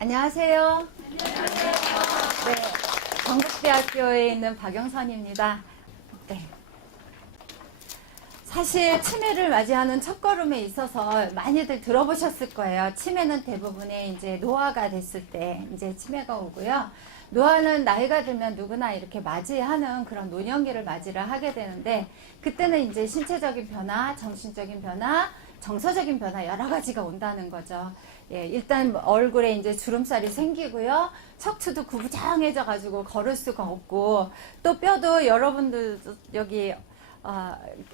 안녕하세요. 네, 건국대학교에 있는 박영선입니다. 네. 사실 치매를 맞이하는 첫걸음에 있어서 많이들 들어보셨을 거예요. 치매는 대부분의 이제 노화가 됐을 때 이제 치매가 오고요. 노화는 나이가 들면 누구나 이렇게 맞이하는 그런 노년기를 맞이를 하게 되는데, 그때는 이제 신체적인 변화, 정신적인 변화, 정서적인 변화 여러 가지가 온다는 거죠. 예, 일단 얼굴에 이제 주름살이 생기고요. 척추도 구부정해져 가지고 걸을 수가 없고, 또 뼈도 여러분들 여기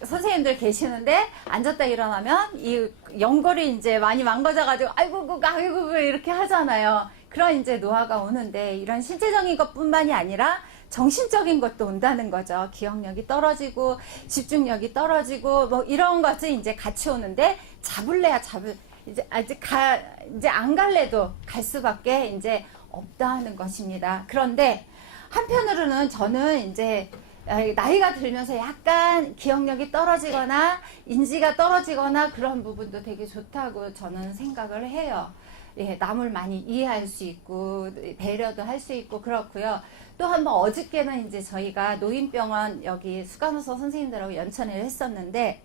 선생님들 계시는데 앉았다 일어나면 이 연골이 이제 많이 망가져가지고 아이고 이렇게 하잖아요. 그런 이제 노화가 오는데, 이런 신체적인 것뿐만이 아니라 정신적인 것도 온다는 거죠. 기억력이 떨어지고 집중력이 떨어지고 뭐 이런 것이 이제 같이 오는데, 이제 아직 이제 안 갈래도 갈 수밖에 이제 없다는 것입니다. 그런데 한편으로는 저는 이제 나이가 들면서 약간 기억력이 떨어지거나 인지가 떨어지거나 그런 부분도 되게 좋다고 저는 생각을 해요. 예, 남을 많이 이해할 수 있고 배려도 할 수 있고 그렇고요. 또 한번 어저께는 이제 저희가 노인병원 여기 수간호소 선생님들하고 연천을 했었는데,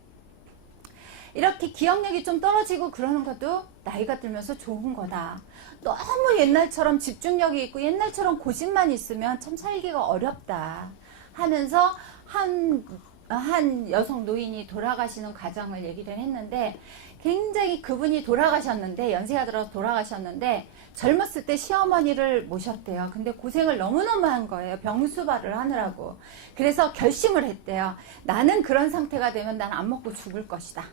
이렇게 기억력이 좀 떨어지고 그러는 것도 나이가 들면서 좋은 거다. 너무 옛날처럼 집중력이 있고 옛날처럼 고집만 있으면 참 살기가 어렵다 하면서 한 여성 노인이 돌아가시는 과정을 얘기를 했는데, 굉장히 그분이 돌아가셨는데, 연세가 들어서 돌아가셨는데 젊었을 때 시어머니를 모셨대요. 근데 고생을 너무너무 한 거예요. 병수발을 하느라고. 그래서 결심을 했대요. 나는 그런 상태가 되면 난 안 먹고 죽을 것이다.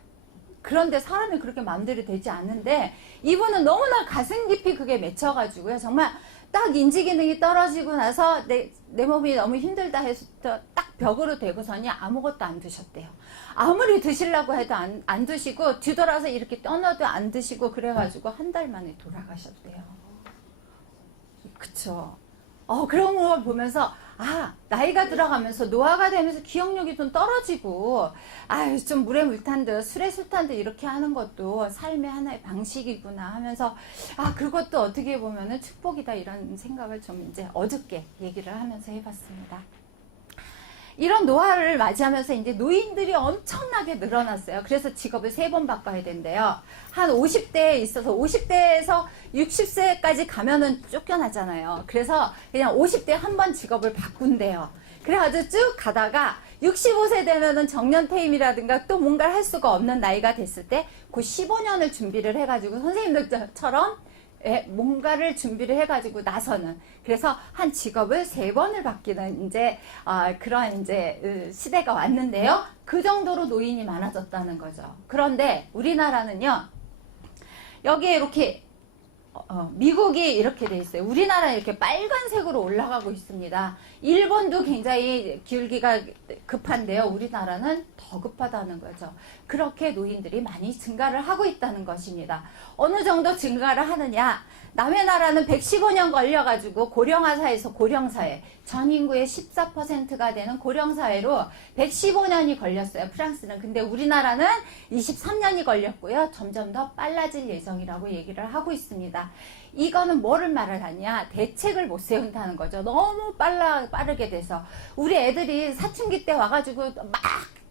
그런데 사람이 그렇게 마음대로 되지 않는데, 이분은 너무나 가슴 깊이 그게 맺혀가지고요. 정말 딱 인지 기능이 떨어지고 나서 내 몸이 너무 힘들다 해서 딱 벽으로 대고서니 아무것도 안 드셨대요. 아무리 드시려고 해도 안 드시고, 뒤돌아서 이렇게 떠나도 안 드시고, 그래가지고 한 달 만에 돌아가셨대요. 그쵸. 그런 걸 보면서, 나이가 들어가면서 노화가 되면서 기억력이 좀 떨어지고, 좀 물에 물 탄 듯, 술에 술 탄 듯 이렇게 하는 것도 삶의 하나의 방식이구나 하면서, 그것도 어떻게 보면은 축복이다, 이런 생각을 좀 이제 어저께 얘기를 하면서 해봤습니다. 이런 노화를 맞이하면서 이제 노인들이 엄청나게 늘어났어요. 그래서 직업을 3번 바꿔야 된대요. 한 50대에 있어서 50대에서 60세까지 가면은 쫓겨나잖아요. 그래서 그냥 50대에 한 번 직업을 바꾼대요. 그래가지고 쭉 가다가 65세 되면은 정년퇴임이라든가 또 뭔가를 할 수가 없는 나이가 됐을 때 그 15년을 준비를 해가지고 선생님들처럼 뭔가를 준비를 해가지고 나서는, 그래서 한 직업을 3번을 바뀌는 이제 그런 이제 시대가 왔는데요. 그 정도로 노인이 많아졌다는 거죠. 그런데 우리나라는요, 여기에 이렇게 미국이 이렇게 돼 있어요. 우리나라는 이렇게 빨간색으로 올라가고 있습니다. 일본도 굉장히 기울기가 급한데요. 우리나라는 더 급하다는 거죠. 그렇게 노인들이 많이 증가를 하고 있다는 것입니다. 어느 정도 증가를 하느냐? 남의 나라는 115년 걸려가지고 고령화사에서 고령사회, 전 인구의 14%가 되는 고령사회로 115년이 걸렸어요. 프랑스는. 근데 우리나라는 23년이 걸렸고요. 점점 더 빨라질 예정이라고 얘기를 하고 있습니다. 이거는 뭐를 말을 하냐? 대책을 못 세운다는 거죠. 너무 빠르게 돼서. 우리 애들이 사춘기 때 와가지고 막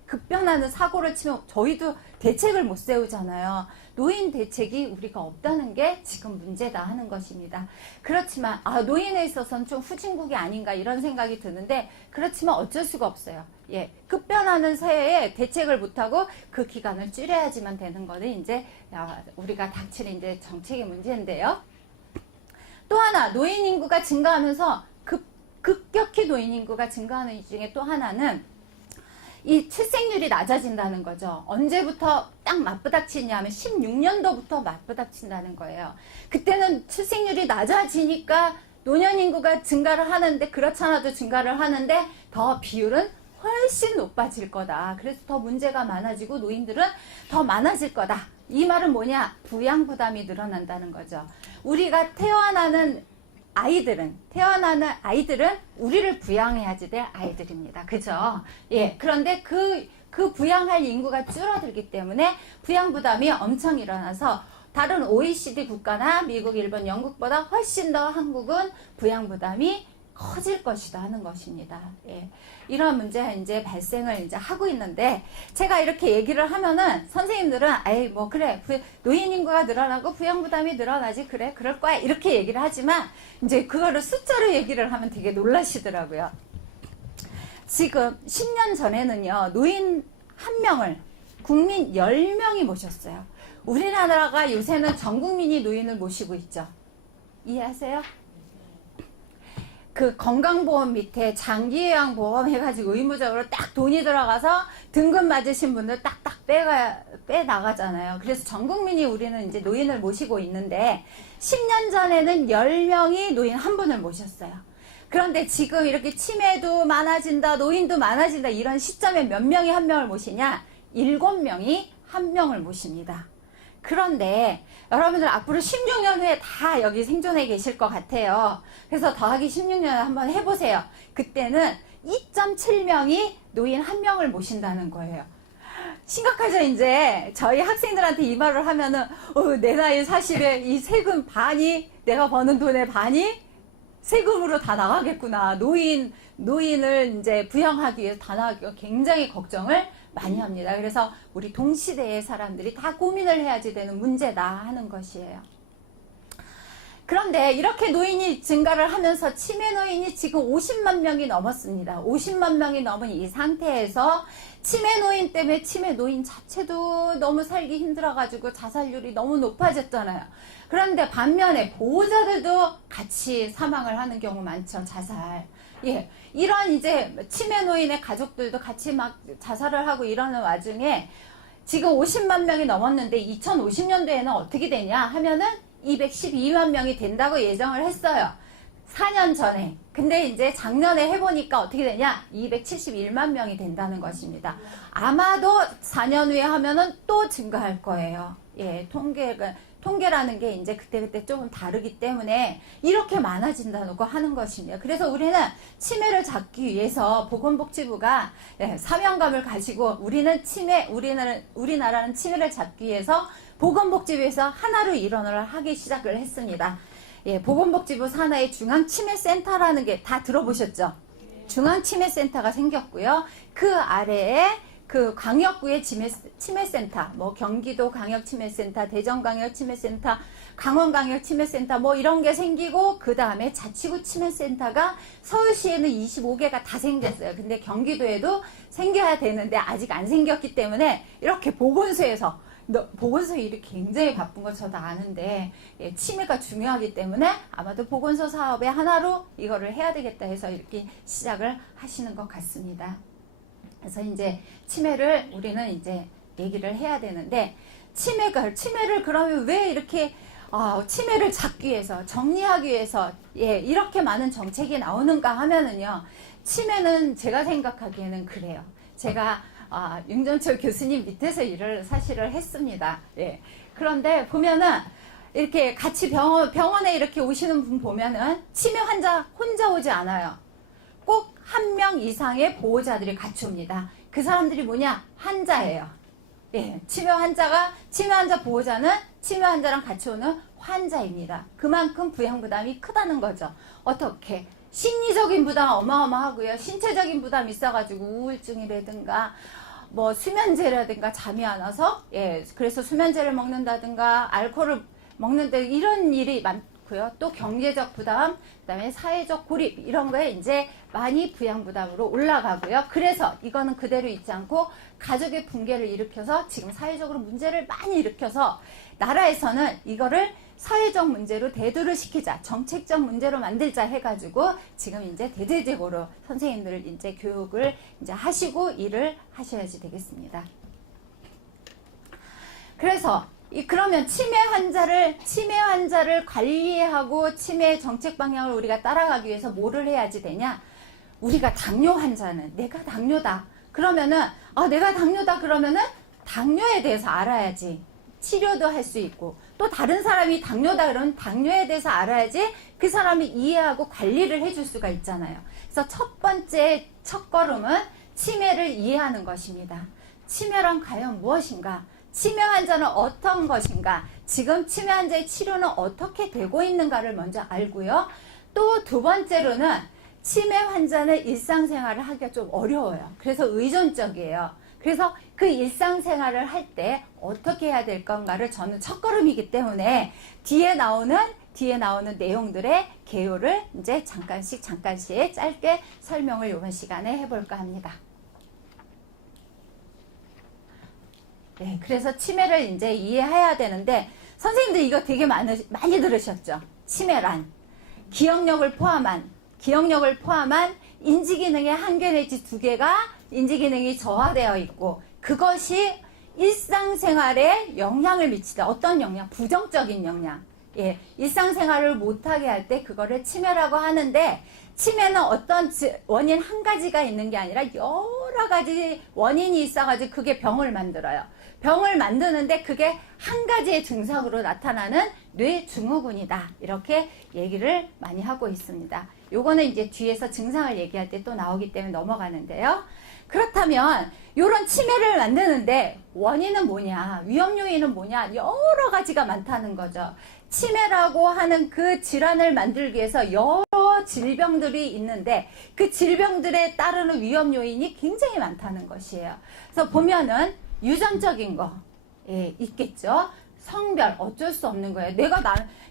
급변하는 사고를 치면 저희도 대책을 못 세우잖아요. 노인 대책이 우리가 없다는 게 지금 문제다 하는 것입니다. 그렇지만 노인에 있어서는 좀 후진국이 아닌가 이런 생각이 드는데, 그렇지만 어쩔 수가 없어요. 예, 급변하는 사회에 대책을 못하고 그 기간을 줄여야지만 되는 거는 이제 우리가 닥칠 이제 정책의 문제인데요. 또 하나, 노인 인구가 증가하면서 급격히 노인 인구가 증가하는 이 중에 또 하나는 이 출생률이 낮아진다는 거죠. 언제부터 딱 맞부닥치냐 하면 16년도부터 맞부닥친다는 거예요. 그때는 출생률이 낮아지니까 노년 인구가 증가를 하는데, 그렇지 않아도 증가를 하는데 더 비율은 훨씬 높아질 거다. 그래서 더 문제가 많아지고 노인들은 더 많아질 거다. 이 말은 뭐냐? 부양 부담이 늘어난다는 거죠. 우리가 태어나는 아이들은 우리를 부양해야지 될 아이들입니다. 그죠? 예. 그런데 그 부양할 인구가 줄어들기 때문에 부양 부담이 엄청 일어나서 다른 OECD 국가나 미국, 일본, 영국보다 훨씬 더 한국은 부양부담이 커질 것이다 하는 것입니다. 예. 이런 문제가 이제 발생을 이제 하고 있는데, 제가 이렇게 얘기를 하면은 선생님들은 아이 뭐 그래 노인 인구가 늘어나고 부양부담이 늘어나지 그래 그럴 거야 이렇게 얘기를 하지만, 이제 그거를 숫자로 얘기를 하면 되게 놀라시더라고요. 지금 10년 전에는요 노인 1명을 국민 10명이 모셨어요. 우리나라가 요새는 전 국민이 노인을 모시고 있죠. 이해하세요? 그 건강보험 밑에 장기요양보험 해가지고 의무적으로 딱 돈이 들어가서 등급 맞으신 분들 딱딱 빼나가잖아요. 그래서 전 국민이 우리는 이제 노인을 모시고 있는데, 10년 전에는 10명이 노인 한 분을 모셨어요. 그런데 지금 이렇게 치매도 많아진다, 노인도 많아진다 이런 시점에 몇 명이 한 명을 모시냐? 7명이 한 명을 모십니다. 그런데 여러분들 앞으로 16년 후에 다 여기 생존해 계실 것 같아요. 그래서 더하기 16년을 한번 해보세요. 그때는 2.7명이 노인 1명을 모신다는 거예요. 심각하죠. 이제 저희 학생들한테 이 말을 하면은 내 나이 40에 이 세금 반이, 내가 버는 돈의 반이 세금으로 다 나가겠구나. 노인을 이제 부양하기 위해서 다 나가기 위해서 굉장히 걱정을 많이 합니다. 그래서 우리 동시대의 사람들이 다 고민을 해야지 되는 문제다 하는 것이에요. 그런데 이렇게 노인이 증가를 하면서 치매 노인이 지금 50만 명이 넘었습니다. 50만 명이 넘은 이 상태에서 치매 노인 때문에 치매 노인 자체도 너무 살기 힘들어가지고 자살률이 너무 높아졌잖아요. 그런데 반면에 보호자들도 같이 사망을 하는 경우 많죠. 자살. 예, 이런 이제 치매 노인의 가족들도 같이 막 자살을 하고 이러는 와중에 지금 50만 명이 넘었는데 2050년도에는 어떻게 되냐 하면은 212만 명이 된다고 예정을 했어요. 4년 전에. 근데 이제 작년에 해보니까 어떻게 되냐? 271만 명이 된다는 것입니다. 아마도 4년 후에 하면은 또 증가할 거예요. 예, 통계라는 게 이제 그때그때 조금 다르기 때문에 이렇게 많아진다고 하는 것입니다. 그래서 우리는 치매를 잡기 위해서 보건복지부가 사명감을 가지고 우리나라는 치매를 잡기 위해서 보건복지부에서 하나로 일원을 하기 시작을 했습니다. 예, 보건복지부 산하에 중앙치매센터라는 게 다 들어보셨죠? 중앙치매센터가 생겼고요. 그 아래에 그 광역구의 치매센터, 뭐 경기도 광역치매센터, 대전광역치매센터, 강원광역치매센터 뭐 이런 게 생기고, 그 다음에 자치구 치매센터가 서울시에는 25개가 다 생겼어요. 근데 경기도에도 생겨야 되는데 아직 안 생겼기 때문에 이렇게 보건소에서 보건소 일이 굉장히 바쁜 거 저도 아는데, 예, 치매가 중요하기 때문에 아마도 보건소 사업의 하나로 이거를 해야 되겠다 해서 이렇게 시작을 하시는 것 같습니다. 그래서 이제 치매를 우리는 이제 얘기를 해야 되는데, 치매를 그러면 왜 이렇게 치매를 잡기 위해서, 정리하기 위해서 이렇게 많은 정책이 나오는가 하면은요, 치매는 제가 생각하기에는 그래요. 제가 윤전철 교수님 밑에서 일을 사실을 했습니다. 예. 그런데 보면은 이렇게 같이 병원에 이렇게 오시는 분 보면은 치매 환자 혼자 오지 않아요. 꼭 1명 이상의 보호자들이 같이 옵니다. 그 사람들이 뭐냐? 환자예요. 예. 치매 환자 보호자는 치매 환자랑 같이 오는 환자입니다. 그만큼 부양부담이 크다는 거죠. 어떻게? 심리적인 부담 어마어마하고요. 신체적인 부담이 있어가지고 우울증이라든가 뭐 수면제라든가 잠이 안 와서, 예, 그래서 수면제를 먹는다든가 알코올을 먹는다, 이런 일이 많고요. 또 경제적 부담, 그다음에 사회적 고립, 이런 거에 이제 많이 부양부담으로 올라가고요. 그래서 이거는 그대로 있지 않고 가족의 붕괴를 일으켜서 지금 사회적으로 문제를 많이 일으켜서 나라에서는 이거를 사회적 문제로 대두를 시키자, 정책적 문제로 만들자 해가지고 지금 이제 대대적으로 선생님들 이제 교육을 이제 하시고 일을 하셔야지 되겠습니다. 그래서 그러면 치매 환자를 관리하고 치매 정책 방향을 우리가 따라가기 위해서 뭐를 해야지 되냐? 우리가 당뇨 환자는 내가 당뇨다. 그러면은 내가 당뇨다 그러면은 당뇨에 대해서 알아야지. 치료도 할 수 있고, 또 다른 사람이 당뇨다 그러면 당뇨에 대해서 알아야지 그 사람이 이해하고 관리를 해줄 수가 있잖아요. 그래서 첫 번째 첫걸음은 치매를 이해하는 것입니다. 치매란 과연 무엇인가? 치매 환자는 어떤 것인가, 지금 치매 환자의 치료는 어떻게 되고 있는가를 먼저 알고요. 또 두 번째로는 치매 환자는 일상생활을 하기가 좀 어려워요. 그래서 의존적이에요. 그래서 그 일상생활을 할 때 어떻게 해야 될 건가를 저는 첫걸음이기 때문에 뒤에 나오는 내용들의 개요를 이제 잠깐씩 짧게 설명을 이번 시간에 해볼까 합니다. 네, 그래서 치매를 이제 이해해야 되는데, 선생님들 이거 되게 많이 들으셨죠? 치매란 기억력을 포함한 인지기능의 한 개 내지 두 개가 인지기능이 저하되어 있고, 그것이 일상생활에 영향을 미치다. 어떤 영향? 부정적인 영향. 예, 일상생활을 못하게 할 때 그거를 치매라고 하는데, 치매는 어떤 원인 한 가지가 있는 게 아니라 여러 가지 원인이 있어가지고 그게 병을 만들어요. 병을 만드는데 그게 한 가지의 증상으로 나타나는 뇌증후군이다. 이렇게 얘기를 많이 하고 있습니다. 요거는 이제 뒤에서 증상을 얘기할 때 또 나오기 때문에 넘어가는데요. 그렇다면 이런 치매를 만드는데 원인은 뭐냐, 위험 요인은 뭐냐, 여러 가지가 많다는 거죠. 치매라고 하는 그 질환을 만들기 위해서 여러 질병들이 있는데 그 질병들에 따르는 위험 요인이 굉장히 많다는 것이에요. 그래서 보면은 유전적인 거, 예, 있겠죠. 성별 어쩔 수 없는 거예요.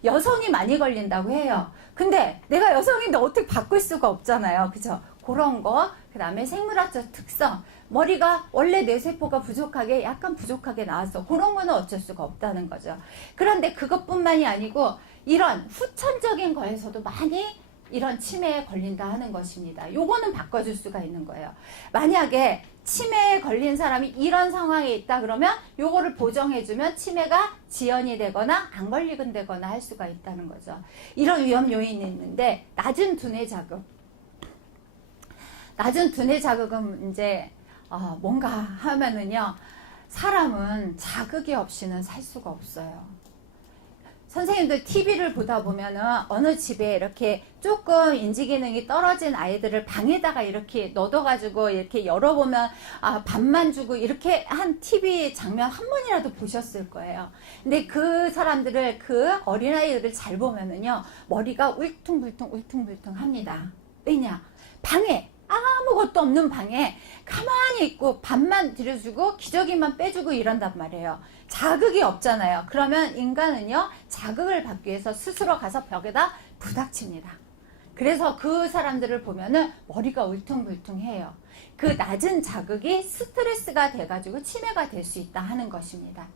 여성이 많이 걸린다고 해요. 근데 내가 여성인데 어떻게 바꿀 수가 없잖아요. 그죠? 그런 거. 그 다음에 생물학적 특성. 머리가 원래 뇌세포가 약간 부족하게 나왔어. 그런 거는 어쩔 수가 없다는 거죠. 그런데 그것뿐만이 아니고 이런 후천적인 거에서도 많이 이런 치매에 걸린다 하는 것입니다. 요거는 바꿔줄 수가 있는 거예요. 만약에 치매에 걸린 사람이 이런 상황에 있다 그러면 요거를 보정해주면 치매가 지연이 되거나 안 걸리게 되거나 할 수가 있다는 거죠. 이런 위험 요인이 있는데, 낮은 두뇌 자극은 이제 뭔가 하면은요, 사람은 자극이 없이는 살 수가 없어요. 선생님들 TV를 보다 보면은 어느 집에 이렇게 조금 인지기능이 떨어진 아이들을 방에다가 이렇게 넣어가지고 이렇게 열어보면 밥만 주고 이렇게 한 TV 장면 한 번이라도 보셨을 거예요. 근데 그 사람들을, 그 어린아이들을 잘 보면은요, 머리가 울퉁불퉁 합니다. 왜냐? 방에, 아무것도 없는 방에 가만히 있고 밥만 들여주고 기저귀만 빼주고 이런단 말이에요. 자극이 없잖아요. 그러면 인간은요, 자극을 받기 위해서 스스로 가서 벽에다 부닥칩니다. 그래서 그 사람들을 보면은 머리가 울퉁불퉁해요. 그 낮은 자극이 스트레스가 돼가지고 치매가 될 수 있다 하는 것입니다.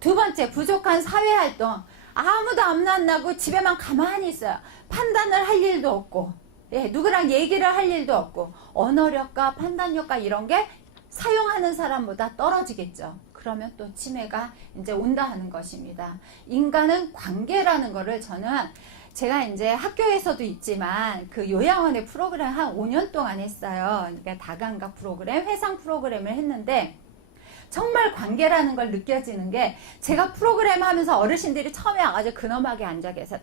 두 번째, 부족한 사회활동. 아무도 안 만나고 집에만 가만히 있어요. 판단을 할 일도 없고, 예, 누구랑 얘기를 할 일도 없고, 언어력과 판단력과 이런 게 사용하는 사람보다 떨어지겠죠. 그러면 또 치매가 이제 온다 하는 것입니다. 인간은 관계라는 거를 제가 이제 학교에서도 있지만 그 요양원의 프로그램 한 5년 동안 했어요. 그러니까 다감각 프로그램, 회상 프로그램을 했는데, 정말 관계라는 걸 느껴지는 게, 제가 프로그램 하면서 어르신들이 처음에 와가지고 근엄하게 앉아 계세요.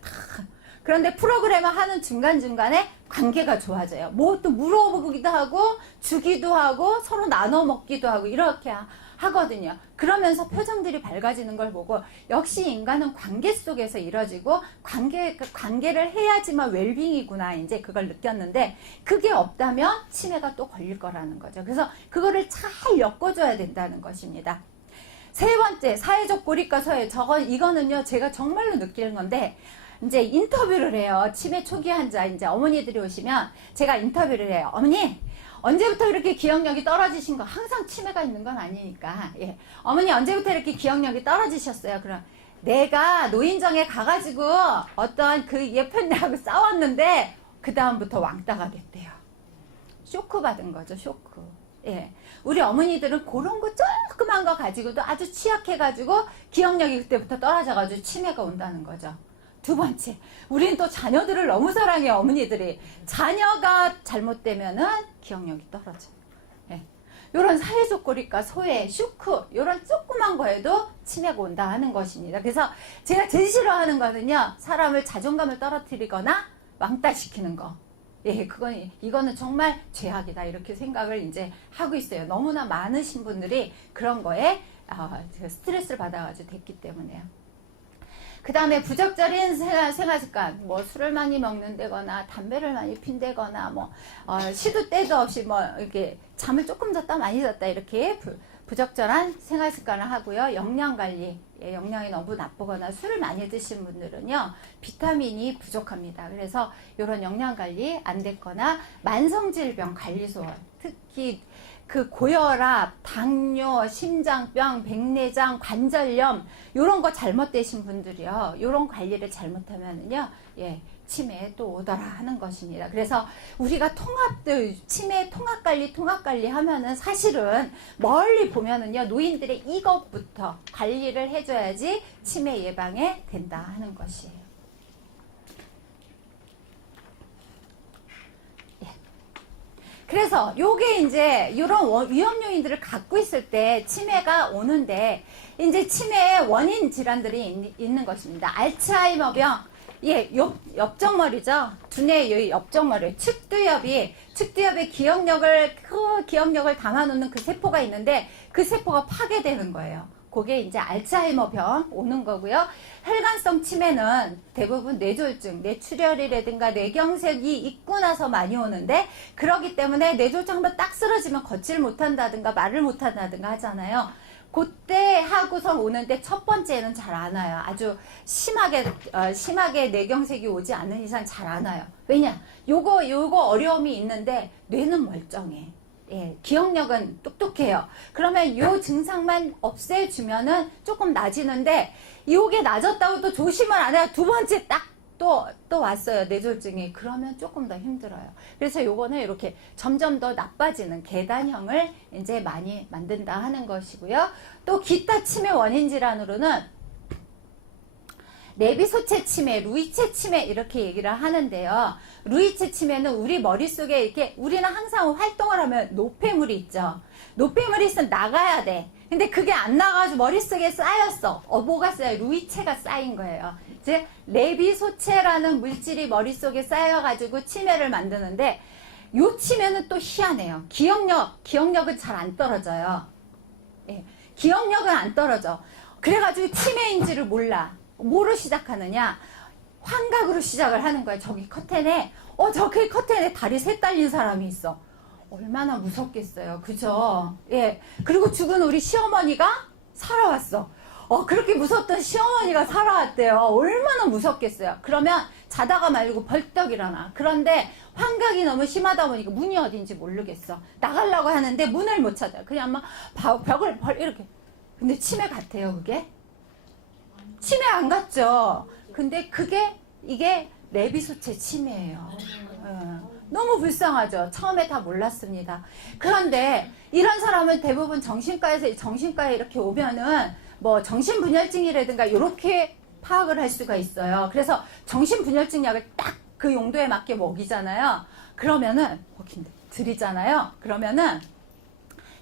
그런데 프로그램을 하는 중간중간에 관계가 좋아져요. 뭐 또 물어보기도 하고 주기도 하고 서로 나눠 먹기도 하고 이렇게 하거든요. 그러면서 표정들이 밝아지는 걸 보고, 역시 인간은 관계 속에서 이루어지고 관계를 해야지만 웰빙이구나, 이제 그걸 느꼈는데, 그게 없다면 치매가 또 걸릴 거라는 거죠. 그래서 그거를 잘 엮어줘야 된다는 것입니다. 세 번째, 사회적 고립과 소외. 이거는요, 제가 정말로 느끼는 건데, 이제 인터뷰를 해요. 치매 초기 환자, 이제 어머니들이 오시면 제가 인터뷰를 해요. 어머니, 언제부터 이렇게 기억력이 떨어지신 거? 항상 치매가 있는 건 아니니까. 예. 어머니, 언제부터 이렇게 기억력이 떨어지셨어요? 그럼 내가 노인정에 가가지고 어떠한 그 예편네하고 싸웠는데 그 다음부터 왕따가 됐대요. 쇼크 받은 거죠, 쇼크. 예. 우리 어머니들은 그런 거 조그만 거 가지고도 아주 취약해가지고 기억력이 그때부터 떨어져가지고 치매가 온다는 거죠. 두 번째, 우리는 또 자녀들을 너무 사랑해요, 어머니들이. 자녀가 잘못되면은 기억력이 떨어져요. 예. 요런 사회적 고립과 소외, 쇼크, 요런 조그만 거에도 치매가 온다 하는 것입니다. 그래서 제가 제일 싫어하는 거는요, 사람을 자존감을 떨어뜨리거나 왕따시키는 거. 예, 이거는 정말 죄악이다, 이렇게 생각을 이제 하고 있어요. 너무나 많으신 분들이 그런 거에 스트레스를 받아가지고 됐기 때문에요. 그 다음에 부적절한 생활 습관, 뭐 술을 많이 먹는다거나 담배를 많이 핀다거나 뭐 시도 때도 없이 뭐 이렇게 잠을 조금 잤다 많이 잤다 이렇게 부적절한 생활 습관을 하고요. 영양 관리, 영양이 너무 나쁘거나 술을 많이 드신 분들은요 비타민이 부족합니다. 그래서 이런 영양 관리 안 됐거나 만성질병 관리소원, 특히 그 고혈압, 당뇨, 심장병, 백내장, 관절염 이런 거 잘못되신 분들이요. 이런 관리를 잘못하면은요, 치매에 또 오더라 하는 것입니다. 그래서 우리가 치매 통합 관리 하면은 사실은 멀리 보면은요, 노인들의 이것부터 관리를 해줘야지 치매 예방에 된다 하는 것이에요. 그래서 요게 이제 이런 위험 요인들을 갖고 있을 때 치매가 오는데 이제 치매의 원인 질환들이 있는 것입니다. 알츠하이머병, 옆정머리죠. 두뇌의 옆정머리, 측두엽의 기억력을 담아놓는 그 세포가 있는데 그 세포가 파괴되는 거예요. 그게 이제 알츠하이머병 오는 거고요. 혈관성 치매는 대부분 뇌졸중, 뇌출혈이라든가 뇌경색이 있고 나서 많이 오는데 그러기 때문에 뇌졸중 한번 딱 쓰러지면 걷질 못한다든가 말을 못한다든가 하잖아요. 그때 하고서 오는데 첫 번째는 잘 안 와요. 아주 심하게 뇌경색이 오지 않는 이상 잘 안 와요. 왜냐? 요거 어려움이 있는데 뇌는 멀쩡해. 기억력은 똑똑해요. 그러면 요 증상만 없애주면은 조금 나아지는데 요게 나아졌다고 또 조심을 안 해요. 두 번째 딱 또 왔어요. 뇌졸중이. 그러면 조금 더 힘들어요. 그래서 요거는 이렇게 점점 더 나빠지는 계단형을 이제 많이 만든다 하는 것이고요. 또 기타 치매 원인 질환으로는 레비소체 치매, 루이체 치매 이렇게 얘기를 하는데요. 루이체 치매는 우리 머릿속에 이렇게 우리는 항상 활동을 하면 노폐물이 있죠. 노폐물이 있으면 나가야 돼. 근데 그게 안 나가가지고 머릿속에 쌓였어. 뭐가 쌓여? 루이체가 쌓인 거예요. 즉 레비소체라는 물질이 머릿속에 쌓여가지고 치매를 만드는데 요 치매는 또 희한해요. 기억력은 잘 안 떨어져요. 기억력은 안 떨어져. 그래가지고 치매인지를 몰라. 뭐로 시작하느냐? 환각으로 시작을 하는 거야. 저기 커튼에 저기 커튼에 다리 셋 달린 사람이 있어. 얼마나 무섭겠어요. 그죠? 그리고 죽은 우리 시어머니가 살아왔어. 그렇게 무섭던 시어머니가 살아왔대요. 얼마나 무섭겠어요. 그러면 자다가 말고 벌떡 일어나. 그런데 환각이 너무 심하다 보니까 문이 어딘지 모르겠어. 나가려고 하는데 문을 못 찾아. 그냥 막 벽을 이렇게. 근데 치매 같아요, 그게? 치매 안 같죠? 근데 이게 레비소체 치매예요. 너무 불쌍하죠? 처음에 다 몰랐습니다. 그런데 이런 사람은 대부분 정신과에 이렇게 오면은 뭐 정신분열증이라든가 이렇게 파악을 할 수가 있어요. 그래서 정신분열증 약을 딱 그 용도에 맞게 먹이잖아요. 그러면은 드리잖아요. 그러면은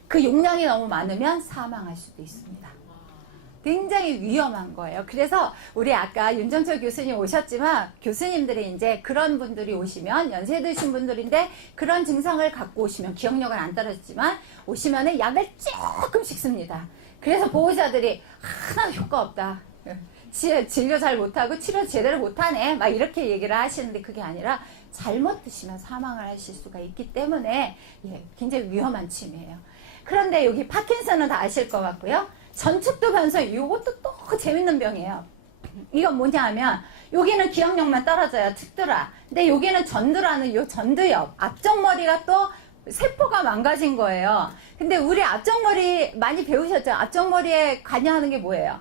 그 용량이 너무 많으면 사망할 수도 있습니다. 굉장히 위험한 거예요. 그래서 우리 아까 윤정철 교수님 오셨지만 교수님들이 이제 그런 분들이 오시면 연세 드신 분들인데 그런 증상을 갖고 오시면 기억력은 안 떨어지지만 오시면은 약을 조금씩 씁니다. 그래서 보호자들이 하나도 효과 없다. 진료 잘 못하고 치료 제대로 못하네. 막 이렇게 얘기를 하시는데 그게 아니라 잘못 드시면 사망을 하실 수가 있기 때문에 굉장히 위험한 치매예요. 그런데 여기 파킨슨은 다 아실 것 같고요. 전축도 변성, 이것도 또 재밌는 병이에요. 이건 뭐냐 하면 여기는 기억력만 떨어져요. 특두라. 근데 여기는 전두라는 요 전두엽, 앞쪽머리가 또 세포가 망가진 거예요. 근데 우리 앞쪽머리 많이 배우셨죠? 앞쪽머리에 관여하는 게 뭐예요?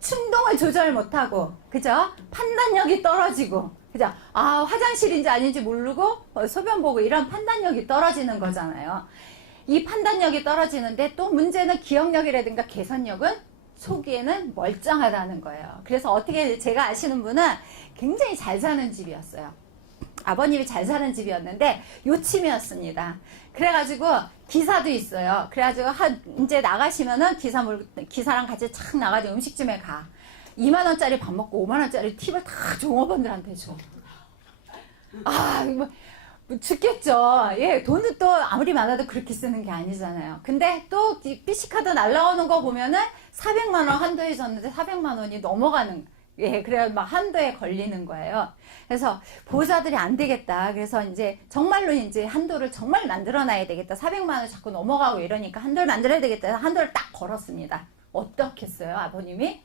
충동을 조절 못하고, 그죠? 판단력이 떨어지고, 그죠? 화장실인지 아닌지 모르고 소변 보고 이런 판단력이 떨어지는 거잖아요. 이 판단력이 떨어지는데 또 문제는 기억력이라든가 개선력은 초기에는 멀쩡하다는 거예요. 그래서 어떻게 제가 아시는 분은 굉장히 잘 사는 집이었어요. 아버님이 잘 사는 집이었는데 요침이었습니다. 그래가지고 기사도 있어요. 그래가지고 이제 나가시면은 기사랑 같이 착 나가지고 음식점에 가. 2만 원짜리 밥 먹고 5만 원짜리 팁을 다 종업원들한테 줘. 죽겠죠. 예, 돈은 또 아무리 많아도 그렇게 쓰는 게 아니잖아요. 근데 또 PC카드 날라오는 거 보면은 400만 원 한도에 졌는데 400만 원이 넘어가는, 예, 그래야 막 한도에 걸리는 거예요. 그래서 보호자들이 안 되겠다. 그래서 이제 정말로 이제 한도를 정말 만들어놔야 되겠다. 400만 원 자꾸 넘어가고 이러니까 한도를 만들어야 되겠다. 한도를 딱 걸었습니다. 어떻게 했어요, 아버님이?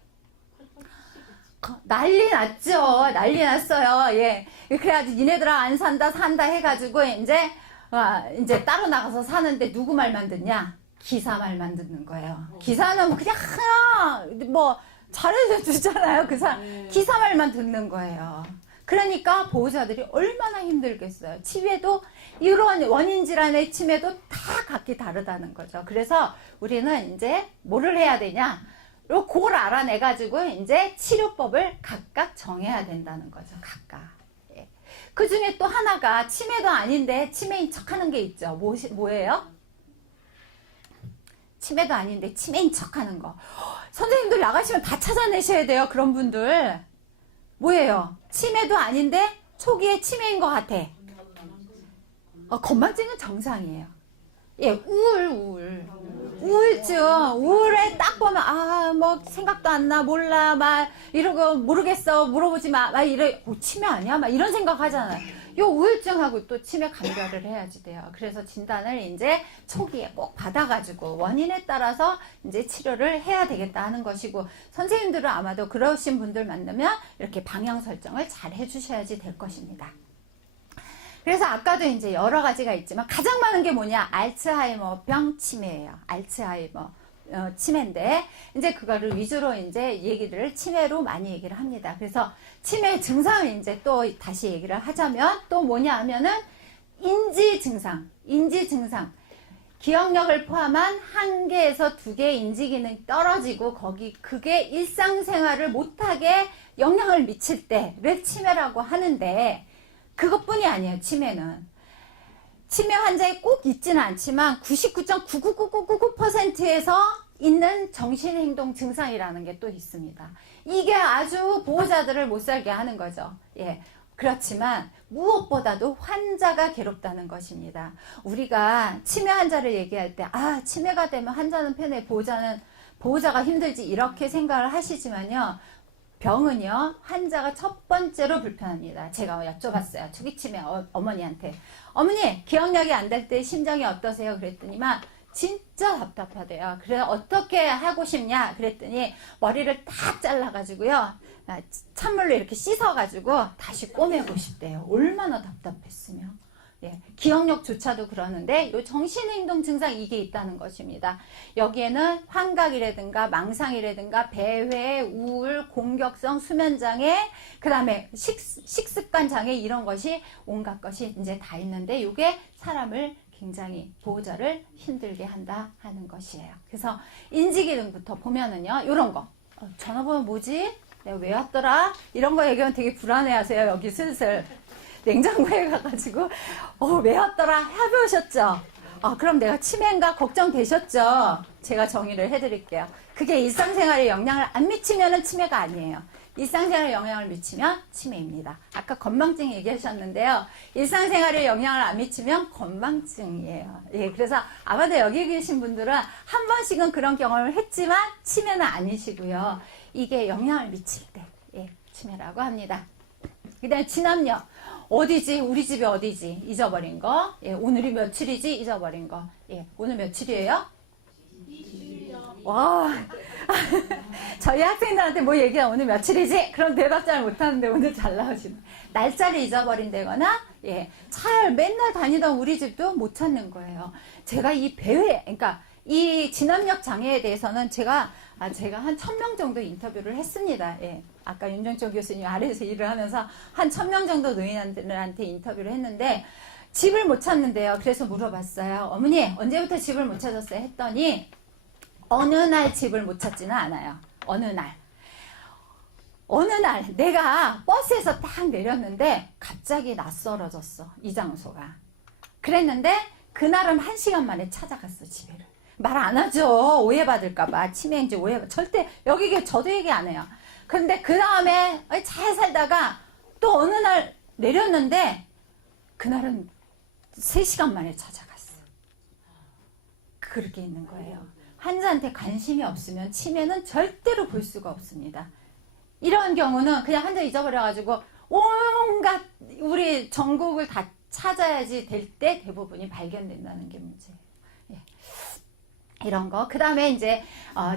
난리 났죠. 난리 났어요. 예. 그래가지고 니네들아 안 산다 해가지고 이제 따로 나가서 사는데 누구 말만 듣냐? 기사 말만 듣는 거예요. 기사는 그냥 뭐 잘해주잖아요. 그 사람 기사 말만 듣는 거예요. 그러니까 보호자들이 얼마나 힘들겠어요. 치매도 이런 원인 질환의 치매도 다 각기 다르다는 거죠. 그래서 우리는 이제 뭐를 해야 되냐? 그걸 알아내가지고 이제 치료법을 각각 정해야 된다는 거죠. 각각. 예. 그 중에 또 하나가 치매도 아닌데 치매인 척 하는 게 있죠. 뭐예요? 치매도 아닌데 치매인 척 하는 거. 선생님들 나가시면 다 찾아내셔야 돼요. 그런 분들. 뭐예요? 치매도 아닌데 초기에 치매인 것 같아. 건망증은 정상이에요. 예, 우울증, 우울에 딱 보면, 뭐, 생각도 안 나, 몰라, 막, 이러고, 모르겠어, 물어보지 마, 막, 치매 아니야? 막, 이런 생각 하잖아요. 요 우울증하고 또 치매 감별을 해야지 돼요. 그래서 진단을 이제 초기에 꼭 받아가지고, 원인에 따라서 이제 치료를 해야 되겠다 하는 것이고, 선생님들은 아마도 그러신 분들 만나면, 이렇게 방향 설정을 잘 해주셔야지 될 것입니다. 그래서 아까도 이제 여러 가지가 있지만 가장 많은 게 뭐냐? 알츠하이머병 치매예요. 알츠하이머 치매인데 이제 그거를 위주로 이제 얘기를 치매로 많이 얘기를 합니다. 그래서 치매 증상을 이제 또 다시 얘기를 하자면 또 뭐냐 하면은 인지 증상. 기억력을 포함한 1개에서 2개 인지 기능이 떨어지고 그게 일상생활을 못하게 영향을 미칠 때를 치매라고 하는데 그것뿐이 아니에요. 치매는. 치매 환자에 꼭 있지는 않지만 99.99999%에서 있는 정신행동 증상이라는 게 또 있습니다. 이게 아주 보호자들을 못 살게 하는 거죠. 예. 그렇지만 무엇보다도 환자가 괴롭다는 것입니다. 우리가 치매 환자를 얘기할 때 치매가 되면 환자는 편해 보호자가 힘들지 이렇게 생각을 하시지만요. 병은요, 환자가 첫 번째로 불편합니다. 제가 여쭤봤어요. 초기 치매 어머니한테. 어머니, 기억력이 안 될 때 심정이 어떠세요? 그랬더니만, 진짜 답답하대요. 그래서 어떻게 하고 싶냐? 그랬더니, 머리를 다 잘라가지고요, 찬물로 이렇게 씻어가지고, 다시 꼬매고 싶대요. 얼마나 답답했으면. 예, 기억력조차도 그러는데 요 정신행동 증상 이게 있다는 것입니다. 여기에는 환각이라든가 망상이라든가 배회, 우울, 공격성, 수면장애, 그 다음에 식습관 장애 이런 것이 온갖 것이 이제 다 있는데 이게 사람을 굉장히 보호자를 힘들게 한다 하는 것이에요. 그래서 인지기능부터 보면은요, 요런 거. 전화번호 뭐지? 내가 왜 왔더라? 이런 거 얘기하면 되게 불안해하세요. 여기 슬슬. 냉장고에 가가지고 왜 왔더라 해보셨죠? 그럼 내가 치매인가 걱정되셨죠? 제가 정의를 해드릴게요. 그게 일상생활에 영향을 안 미치면 치매가 아니에요. 일상생활에 영향을 미치면 치매입니다. 아까 건망증 얘기하셨는데요. 일상생활에 영향을 안 미치면 건망증이에요. 예, 그래서 아마도 여기 계신 분들은 한 번씩은 그런 경험을 했지만 치매는 아니시고요. 이게 영향을 미칠 때 치매라고 합니다. 그 다음에 진압력. 어디지? 우리 집이 어디지? 잊어버린 거. 예, 오늘이 며칠이지? 잊어버린 거. 예, 오늘 며칠이에요? 20일이요. 와. 저희 학생들한테 뭐 얘기하면 오늘 며칠이지? 그럼 대답 잘 못하는데 오늘 잘 나오시네. 날짜를 잊어버린다거나, 예, 맨날 다니던 우리 집도 못 찾는 거예요. 제가 이 그러니까 이 진압력 장애에 대해서는 제가 한 1000명 정도 인터뷰를 했습니다. 예. 아까 윤정철 교수님 아래에서 일을 하면서 한 1000명 정도 노인들한테 인터뷰를 했는데 집을 못 찾는데요. 그래서 물어봤어요. 어머니, 언제부터 집을 못 찾았어요? 했더니 어느 날 집을 못 찾지는 않아요. 어느 날 내가 버스에서 딱 내렸는데 갑자기 낯설어졌어. 이 장소가. 그랬는데 그날은 1시간 만에 찾아갔어, 집에를. 말 안 하죠. 오해받을까봐. 치매인지 절대, 저도 얘기 안 해요. 근데 그 다음에 잘 살다가 또 어느 날 내렸는데, 그날은 3시간 만에 찾아갔어요. 그렇게 있는 거예요. 환자한테 관심이 없으면 치매는 절대로 볼 수가 없습니다. 이런 경우는 그냥 환자 잊어버려가지고 온갖 우리 전국을 다 찾아야지 될 때 대부분이 발견된다는 게 문제예요. 예. 이런 거. 그 다음에 이제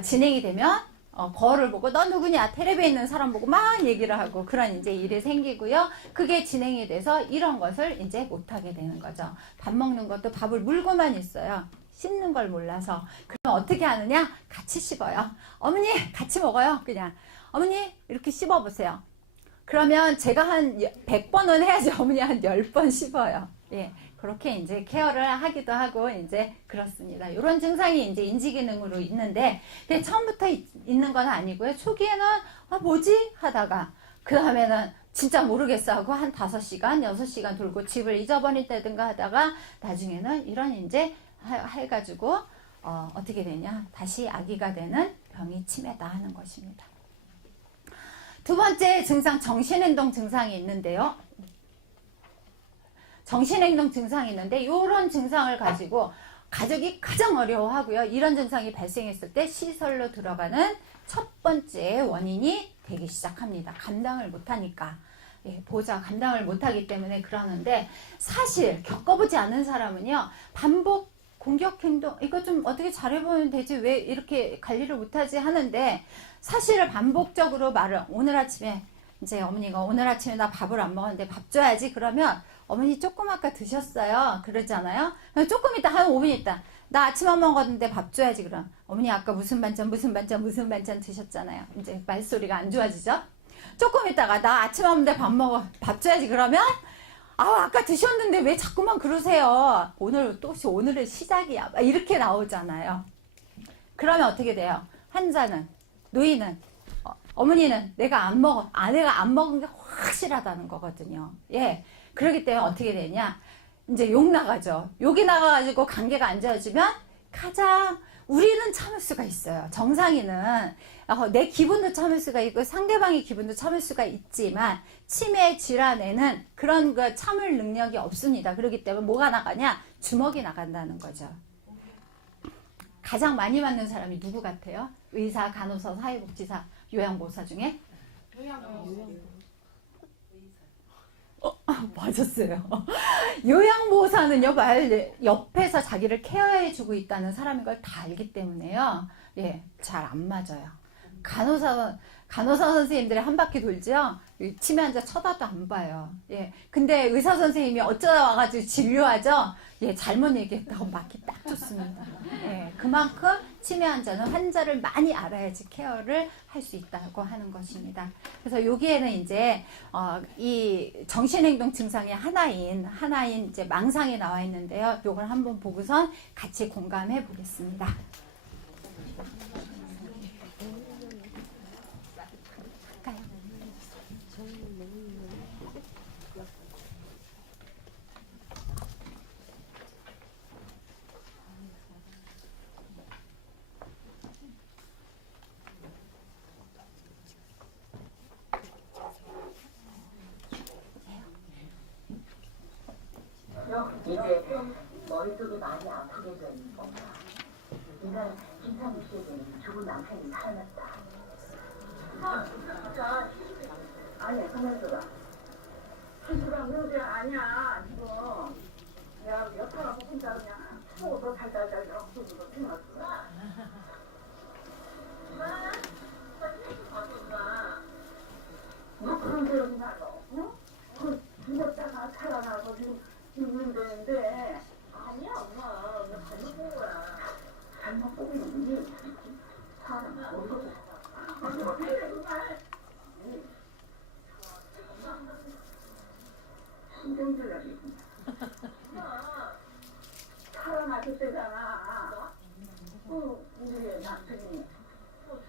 진행이 되면 거울을 보고 너 누구냐 텔레비에 있는 사람 보고 막 얘기를 하고 그런 이제 일이 생기고요. 그게 진행이 돼서 이런 것을 이제 못하게 되는 거죠. 밥 먹는 것도 밥을 물고만 있어요. 씹는 걸 몰라서. 그러면 어떻게 하느냐? 같이 씹어요. 어머니 같이 먹어요. 그냥 어머니 이렇게 씹어보세요. 그러면 제가 한 100번은 해야지 어머니 한 10번 씹어요. 예. 그렇게 이제 케어를 하기도 하고 이제 그렇습니다. 이런 증상이 이제 인지기능으로 있는데 근데 처음부터 있는 건 아니고요. 초기에는 뭐지? 하다가 그 다음에는 진짜 모르겠어 하고 한 5시간, 6시간 돌고 집을 잊어버린다든가 하다가 나중에는 이런 이제 해가지고 어떻게 되냐? 다시 아기가 되는 병이 치매다 하는 것입니다. 두 번째 증상 정신행동 증상이 있는데요. 정신행동 증상이 있는데 이런 증상을 가지고 가족이 가장 어려워하고요. 이런 증상이 발생했을 때 시설로 들어가는 첫 번째 원인이 되기 시작합니다. 감당을 못하니까. 예, 보호자가 감당을 못하기 때문에 그러는데 사실 겪어보지 않은 사람은요. 반복 공격행동 이거 좀 어떻게 잘해보면 되지 왜 이렇게 관리를 못하지 하는데 사실 반복적으로 말을 오늘 아침에 이제 어머니가 오늘 아침에 나 밥을 안 먹었는데 밥 줘야지 그러면 어머니 조금 아까 드셨어요 그러잖아요. 조금 있다 한 5분 있다 나 아침 안 먹었는데 밥 줘야지 그럼 어머니 아까 무슨 반찬 드셨잖아요. 이제 말소리가 안 좋아지죠. 조금 있다가 나 아침 안 먹었는데 밥 줘야지 그러면 아까 드셨는데 왜 자꾸만 그러세요. 오늘의 시작이야 이렇게 나오잖아요. 그러면 어떻게 돼요? 환자는 노인은 어머니는 내가 안 먹은 게 확실하다는 거거든요. 예. 그렇기 때문에 어떻게 되냐? 이제 욕 나가죠. 욕이 나가가지고 관계가 안 좋아지면 가장 우리는 참을 수가 있어요. 정상인은 내 기분도 참을 수가 있고 상대방의 기분도 참을 수가 있지만 치매 질환에는 그런 거 참을 능력이 없습니다. 그렇기 때문에 뭐가 나가냐? 주먹이 나간다는 거죠. 가장 많이 맞는 사람이 누구 같아요? 의사, 간호사, 사회복지사, 요양보호사 중에? 맞았어요. 요양보호사는요, 옆에서 자기를 케어해주고 있다는 사람인 걸 다 알기 때문에요. 예, 잘 안 맞아요. 간호사 선생님들이 한 바퀴 돌죠? 치매 환자 쳐다도 안 봐요. 예. 근데 의사 선생님이 어쩌다 와가지고 진료하죠? 예, 잘못 얘기했다고 맞기 딱 좋습니다. 예, 그만큼 치매 환자는 환자를 많이 알아야지 케어를 할 수 있다고 하는 것입니다. 그래서 여기에는 이제, 이 정신행동 증상의 하나인 이제 망상이 나와 있는데요. 요걸 한번 보고선 같이 공감해 보겠습니다. 이제 머릿속이 많이 아프게 된 건가. 이날 김상우 씨에게는 죽은 남편이 살아났다. 진짜 아니야, 가만있어봐. 희수랑 문제 아니야, 지금. 야, 옆에가 혼자 그냥 추워서 달달달 이렇게 쏘는 생각했어. 너 그런 소리 나도, 응? 그 죽었다가 살아나서 지금 있는데 아니야 엄마 나 잘못 본 거야. 잘못 보기는 사람 어디서 아니 어떻게 정말 신경질나게 살아났을 때잖아. 우리 남편이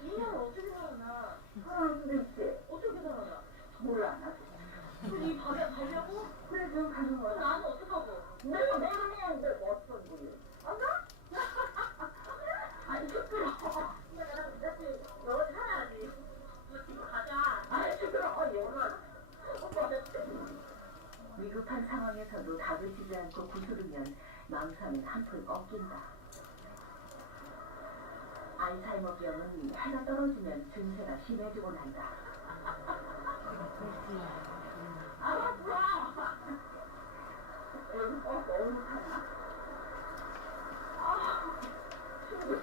이년을 어떻게 살아나? 살아날 수도 있지. 어떻게 살아나? 몰라 나도. 이 밥에 가려고? 그래 그럼 가는 거야. 나는 어떡하고? 내가 내일이었는데 뭐 어떤 분이? 안 가? 아니 시끄러워. 너 살아야지. 가자. 아니 시끄러워. 얘가. 위급한 상황에서도 다그치지 않고 구슬을 망상은 한풀 꺾인다. 알츠하이머병은 해가 떨어지면 증세가 심해지고 난다. 알았어. 여기 너무 타나? 힘들어.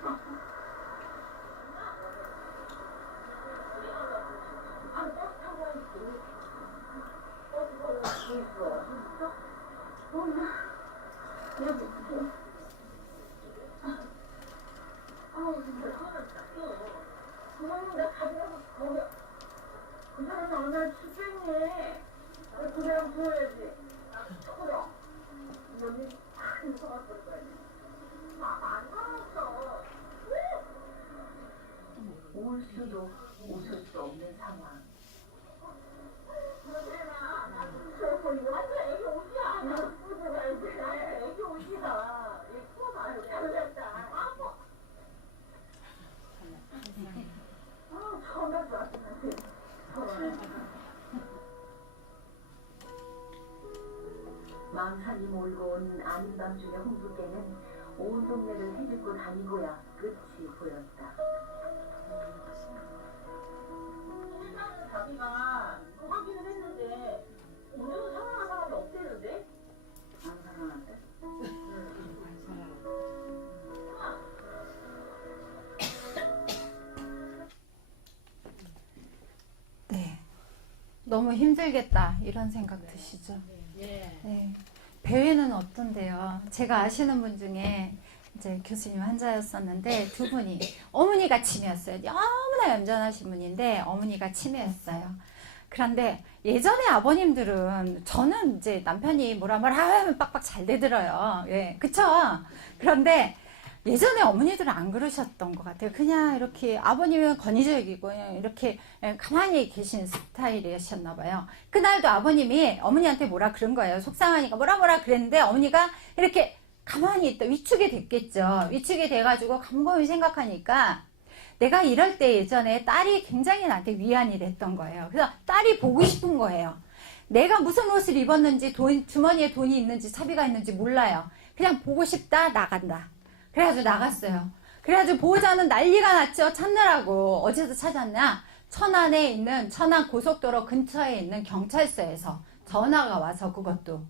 아니, 버스 타고 와야지. 버스 타고 있어. 여기 있어. 진짜 그거는 내가 가져가서 거기 그 사람이 얼마나 죽겠니? 그 사람 보여야지. 초롱. 너네 다 인서갔을 거야. 안 가봤어. 올 수도 웃을 수 없는 상황. 저 완전 애기 옷이야. 예쁘고 가야지. 나한테 애기 옷이다. 예쁘고 아주 잘났다. 처음 봤어. 망상이 몰고 온 아닌 밤중의 홍두깨는 온 동네를 헤집고 다니고야 끝이 보였다. 일단은 자기가 확인을 했는데 오늘은 사망한 사람이 없대는데? 안 사망한대? 네. 너무 힘들겠다 이런 생각 드시죠? 네. 배회는 어떤데요? 제가 아시는 분 중에 이제 교수님 환자였었는데 두 분이 어머니가 치매였어요. 너무나 얌전하신 분인데 어머니가 치매였어요. 그런데 예전에 아버님들은 저는 이제 남편이 뭐라 하면 빡빡 잘 되더라요. 예, 그쵸? 그런데 예전에 어머니들은 안 그러셨던 것 같아요. 그냥 이렇게 아버님은 권위적이고 그냥 이렇게 가만히 계신 스타일이셨나 봐요. 그날도 아버님이 어머니한테 뭐라 그런 거예요. 속상하니까 뭐라 그랬는데 어머니가 이렇게 가만히 있다. 위축이 됐겠죠. 위축이 돼가지고 곰곰이 생각하니까 내가 이럴 때 예전에 딸이 굉장히 나한테 위안이 됐던 거예요. 그래서 딸이 보고 싶은 거예요. 내가 무슨 옷을 입었는지 주머니에 돈이 있는지 차비가 있는지 몰라요. 그냥 보고 싶다 나간다. 그래가지고 나갔어요. 그래가지고 보호자는 난리가 났죠. 찾느라고. 어디서 찾았냐? 천안에 있는 천안 고속도로 근처에 있는 경찰서에서 전화가 와서 그것도.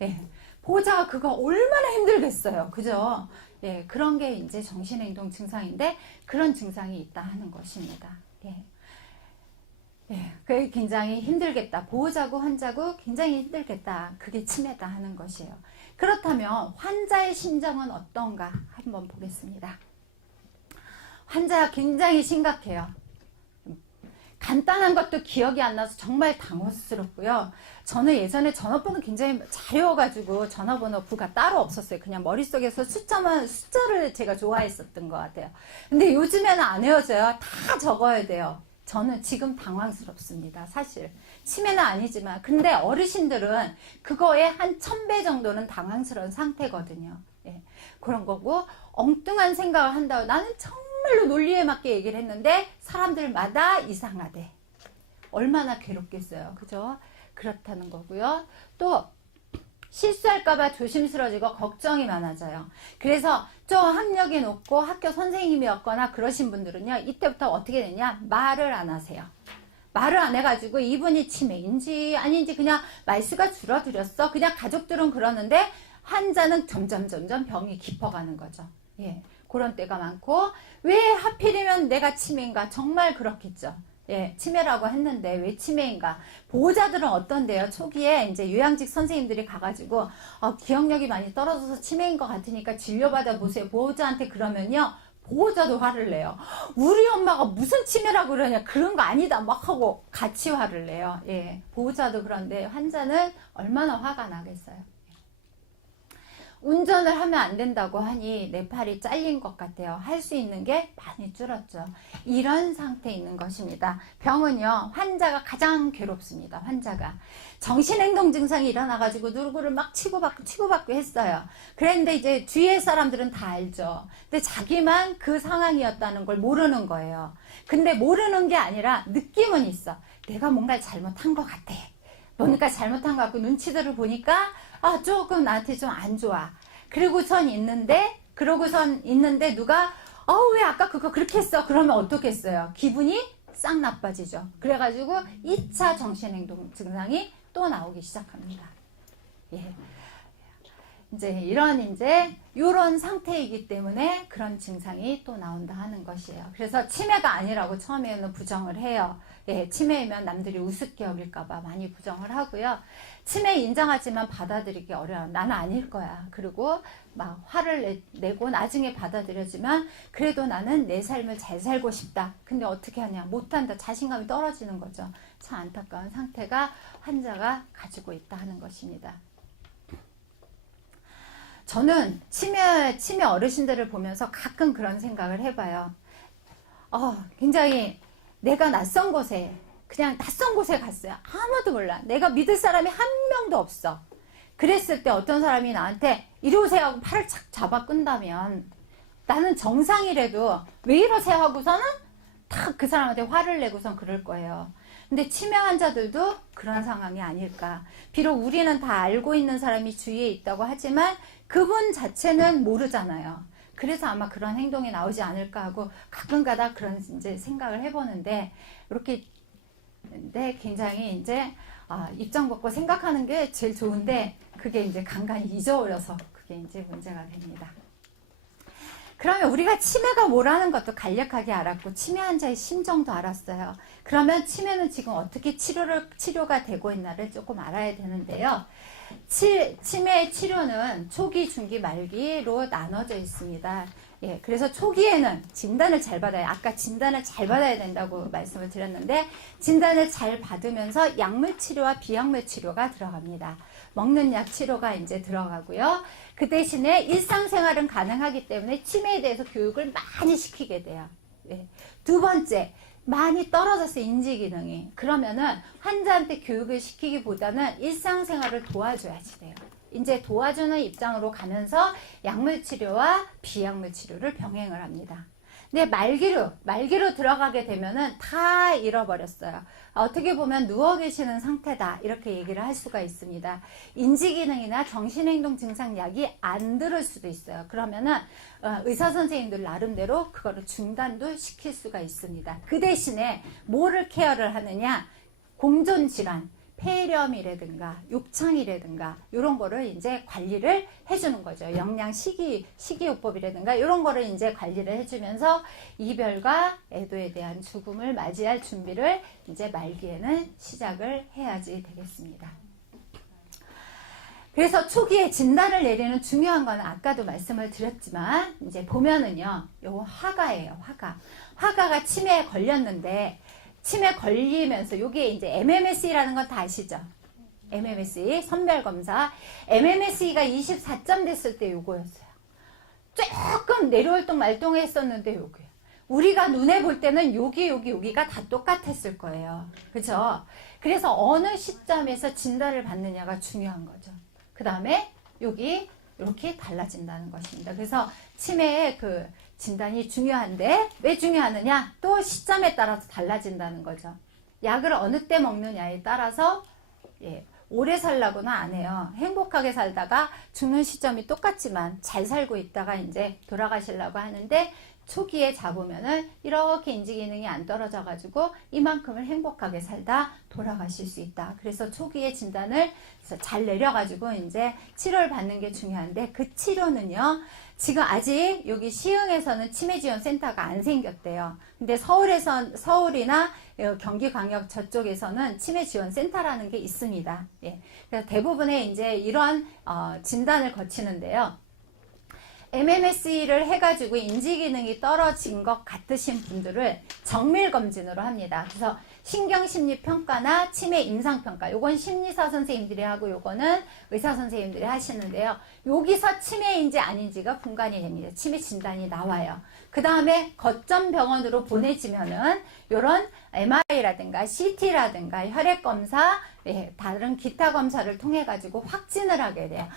예. 보호자가 그거 얼마나 힘들겠어요. 그죠? 예. 그런 게 이제 정신행동 증상인데 그런 증상이 있다 하는 것입니다. 예. 예. 그게 굉장히 힘들겠다. 보호자고 환자고 굉장히 힘들겠다. 그게 치매다 하는 것이에요. 그렇다면 환자의 심정은 어떤가 한번 보겠습니다. 환자가 굉장히 심각해요. 간단한 것도 기억이 안 나서 정말 당황스럽고요. 저는 예전에 전화번호 굉장히 잘 외워가지고 전화번호부가 따로 없었어요. 그냥 머릿속에서 숫자를 제가 좋아했었던 것 같아요. 근데 요즘에는 안 외워져요. 다 적어야 돼요. 저는 지금 당황스럽습니다. 사실 치매는 아니지만 근데 어르신들은 그거에 한 1000배 정도는 당황스러운 상태거든요. 예, 그런 거고 엉뚱한 생각을 한다고 나는 정말로 논리에 맞게 얘기를 했는데 사람들마다 이상하대. 얼마나 괴롭겠어요. 그죠? 그렇다는 거고요. 또 실수할까봐 조심스러워지고 걱정이 많아져요. 그래서 좀 학력이 높고 학교 선생님이었거나 그러신 분들은요, 이때부터 어떻게 되냐? 말을 안 하세요. 말을 안 해가지고 이분이 치매인지 아닌지 그냥 말수가 줄어들었어. 그냥 가족들은 그러는데 환자는 점점 병이 깊어가는 거죠. 예, 그런 때가 많고 왜 하필이면 내가 치매인가? 정말 그렇겠죠. 예, 치매라고 했는데 왜 치매인가? 보호자들은 어떤데요? 초기에 이제 요양직 선생님들이 가가지고 기억력이 많이 떨어져서 치매인 것 같으니까 진료받아 보세요. 보호자한테 그러면요. 보호자도 화를 내요. 우리 엄마가 무슨 치매라고 그러냐. 그런 거 아니다. 막 하고 같이 화를 내요. 예, 보호자도 그런데 환자는 얼마나 화가 나겠어요. 운전을 하면 안 된다고 하니 내 팔이 잘린 것 같아요. 할 수 있는 게 많이 줄었죠. 이런 상태에 있는 것입니다. 병은요, 환자가 가장 괴롭습니다. 환자가. 정신행동 증상이 일어나가지고 누구를 막 치고받고 했어요. 그런데 이제 주위의 사람들은 다 알죠. 근데 자기만 그 상황이었다는 걸 모르는 거예요. 근데 모르는 게 아니라 느낌은 있어. 내가 뭔가 잘못한 것 같아. 뭔가 잘못한 것 같고 눈치들을 보니까 조금 나한테 좀 안 좋아. 그러고선 있는데 누가 왜 아까 그거 그렇게 했어? 그러면 어떻겠어요? 기분이 싹 나빠지죠. 그래가지고 2차 정신행동 증상이 또 나오기 시작합니다. 예. 이런 상태이기 때문에 그런 증상이 또 나온다 하는 것이에요. 그래서 치매가 아니라고 처음에는 부정을 해요. 예, 치매이면 남들이 우습게 여길까봐 많이 부정을 하고요. 치매 인정하지만 받아들이기 어려워요. 나는 아닐 거야. 그리고 막 화를 내고 나중에 받아들여지만 그래도 나는 내 삶을 잘 살고 싶다. 근데 어떻게 하냐? 못한다. 자신감이 떨어지는 거죠. 참 안타까운 상태가 환자가 가지고 있다 하는 것입니다. 저는 치매 어르신들을 보면서 가끔 그런 생각을 해봐요. 굉장히 내가 낯선 곳에 갔어요. 아무도 몰라. 내가 믿을 사람이 한 명도 없어. 그랬을 때 어떤 사람이 나한테 이리 오세요 하고 팔을 착 잡아 끈다면 나는 정상이라도 왜 이러세요 하고서는 딱 그 사람한테 화를 내고선 그럴 거예요. 근데 치매 환자들도 그런 상황이 아닐까. 비록 우리는 다 알고 있는 사람이 주위에 있다고 하지만 그분 자체는 모르잖아요. 그래서 아마 그런 행동이 나오지 않을까 하고 가끔가다 그런 생각을 해보는데 이렇게 굉장히 입장 바꿔 생각하는 게 제일 좋은데 그게 간간히 잊어버려서 그게 문제가 됩니다. 그러면 우리가 치매가 뭐라는 것도 간략하게 알았고 치매 환자의 심정도 알았어요. 그러면 치매는 지금 어떻게 치료가 되고 있나를 조금 알아야 되는데요. 치매의 치료는 초기, 중기, 말기로 나눠져 있습니다. 예, 그래서 초기에는 진단을 잘 받아요. 아까 진단을 잘 받아야 된다고 말씀을 드렸는데 진단을 잘 받으면서 약물 치료와 비약물 치료가 들어갑니다. 먹는 약 치료가 들어가고요. 그 대신에 일상생활은 가능하기 때문에 치매에 대해서 교육을 많이 시키게 돼요. 예. 두 번째, 많이 떨어져서 인지 기능이. 그러면은 환자한테 교육을 시키기보다는 일상생활을 도와줘야지 돼요. 도와주는 입장으로 가면서 약물 치료와 비약물 치료를 병행을 합니다. 근데 말기로 들어가게 되면은 다 잃어버렸어요. 어떻게 보면 누워 계시는 상태다. 이렇게 얘기를 할 수가 있습니다. 인지기능이나 정신행동 증상 약이 안 들을 수도 있어요. 그러면은 의사 선생님들 나름대로 그거를 중단도 시킬 수가 있습니다. 그 대신에 뭐를 케어를 하느냐? 공존질환. 폐렴이라든가 욕창이라든가 이런 거를 관리를 해주는 거죠. 영양 식이요법이라든가 이런 거를 관리를 해주면서 이별과 애도에 대한 죽음을 맞이할 준비를 말기에는 시작을 해야지 되겠습니다. 그래서 초기에 진단을 내리는 중요한 거는 아까도 말씀을 드렸지만 보면은요, 요거 화가예요. 화가가 치매에 걸렸는데 치매 걸리면서 요게 MMSE라는 건 다 아시죠? MMSE 선별검사. MMSE가 24점 됐을 때 요거였어요. 조금 내려올동 말동했었는데 요게. 우리가 눈에 볼 때는 여기가 다 똑같았을 거예요. 그죠? 그래서 어느 시점에서 진단을 받느냐가 중요한 거죠. 그 다음에 여기 이렇게 달라진다는 것입니다. 그래서 치매의 진단이 중요한데 왜 중요하느냐? 또 시점에 따라서 달라진다는 거죠. 약을 어느 때 먹느냐에 따라서 오래 살라고는 안 해요. 행복하게 살다가 죽는 시점이 똑같지만 잘 살고 있다가 돌아가시려고 하는데 초기에 잡으면은 이렇게 인지기능이 안 떨어져가지고 이만큼을 행복하게 살다 돌아가실 수 있다. 그래서 초기에 진단을 잘 내려가지고 치료를 받는 게 중요한데 그 치료는요. 지금 아직 여기 시흥에서는 치매지원센터가 안 생겼대요. 근데 서울이나 경기광역 저쪽에서는 치매지원센터라는 게 있습니다. 예. 그래서 대부분의 이런 진단을 거치는데요. MMSE를 해가지고 인지기능이 떨어진 것 같으신 분들을 정밀검진으로 합니다. 그래서 신경심리평가나 치매 임상평가, 요건 심리사 선생님들이 하고 요거는 의사 선생님들이 하시는데요. 여기서 치매인지 아닌지가 분간이 됩니다. 치매 진단이 나와요. 그 다음에 거점 병원으로 보내지면은 요런 MRI라든가 CT라든가 혈액검사, 다른 기타 검사를 통해 가지고 확진을 하게 돼요.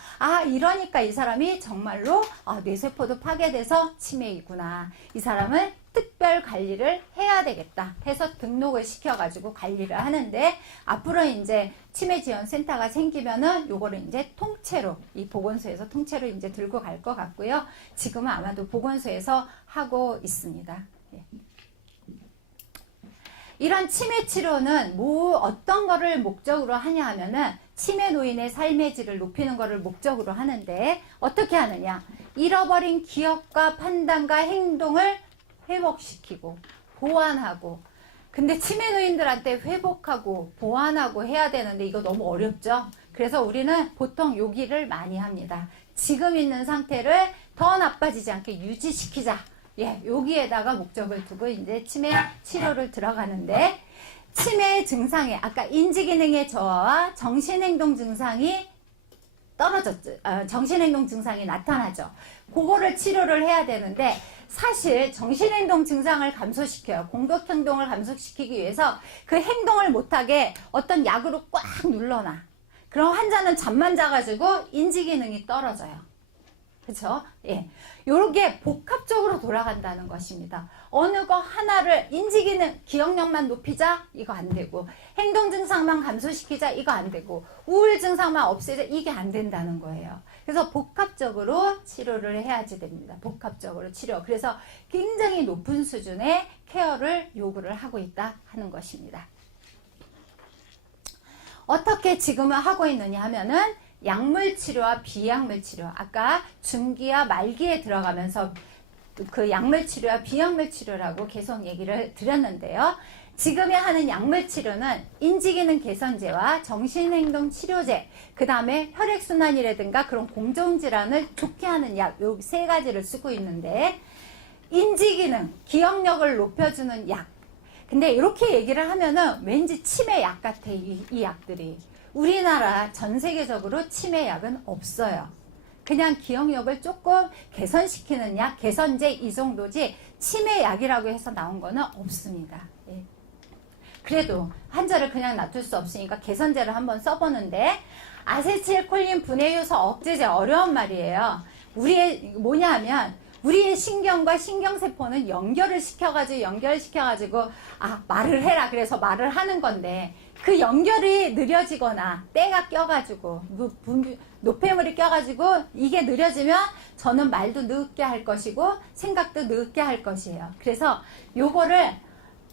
이러니까 이 사람이 정말로 뇌세포도 파괴돼서 치매이구나. 이 사람은 특별 관리를 해야 되겠다 해서 등록을 시켜가지고 관리를 하는데, 앞으로 이제 치매지원센터가 생기면은 요거를 이제 통째로, 이 보건소에서 통째로 이제 들고 갈 것 같고요. 지금은 아마도 보건소에서 하고 있습니다. 예. 이런 치매 치료는 어떤 거를 목적으로 하냐 하면은 치매 노인의 삶의 질을 높이는 거를 목적으로 하는데, 어떻게 하느냐? 잃어버린 기억과 판단과 행동을 회복시키고 보완하고. 근데 치매 노인들한테 회복하고 보완하고 해야 되는데 이거 너무 어렵죠? 그래서 우리는 보통 요기를 많이 합니다. 지금 있는 상태를 더 나빠지지 않게 유지시키자. 예, 여기에다가 목적을 두고 이제 치매 치료를 들어가는데, 치매 증상에 아까 인지기능의 저하와 정신행동 증상이 떨어졌죠. 정신행동 증상이 나타나죠. 그거를 치료를 해야 되는데, 사실 정신행동 증상을 감소시켜요. 공격행동을 감소시키기 위해서 그 행동을 못하게 어떤 약으로 꽉 눌러놔. 그럼 환자는 잠만 자가지고 인지기능이 떨어져요. 그쵸? 예. 요렇게 복합적으로 돌아간다는 것입니다. 어느 거 하나를, 인지기능, 기억력만 높이자? 이거 안 되고, 행동 증상만 감소시키자? 이거 안 되고, 우울 증상만 없애자? 이게 안 된다는 거예요. 그래서 복합적으로 치료를 해야지 됩니다. 복합적으로 치료. 그래서 굉장히 높은 수준의 케어를 요구를 하고 있다 하는 것입니다. 어떻게 지금은 하고 있느냐 하면은, 약물 치료와 비약물 치료, 아까 중기와 말기에 들어가면서 그 약물 치료와 비약물 치료라고 계속 얘기를 드렸는데요. 지금에 하는 약물 치료는 인지기능 개선제와 정신행동 치료제, 그 다음에 혈액순환이라든가 그런 공정질환을 좋게 하는 약, 요 세 가지를 쓰고 있는데, 인지기능, 기억력을 높여주는 약. 근데 이렇게 얘기를 하면은 왠지 치매 약 같아, 이 약들이. 우리나라 전 세계적으로 치매약은 없어요. 그냥 기억력을 조금 개선시키는 약, 개선제 이 정도지 치매약이라고 해서 나온 거는 없습니다. 예. 그래도 환자를 그냥 놔둘 수 없으니까 개선제를 한번 써보는데, 아세틸콜린 분해 요소 억제제, 어려운 말이에요. 뭐냐 하면 우리의 신경과 신경세포는 연결을 시켜가지고 말을 해라 그래서 말을 하는 건데, 그 연결이 느려지거나 때가 껴가지고 노폐물이 껴가지고 이게 느려지면 저는 말도 늦게 할 것이고 생각도 늦게 할 것이에요. 그래서 요거를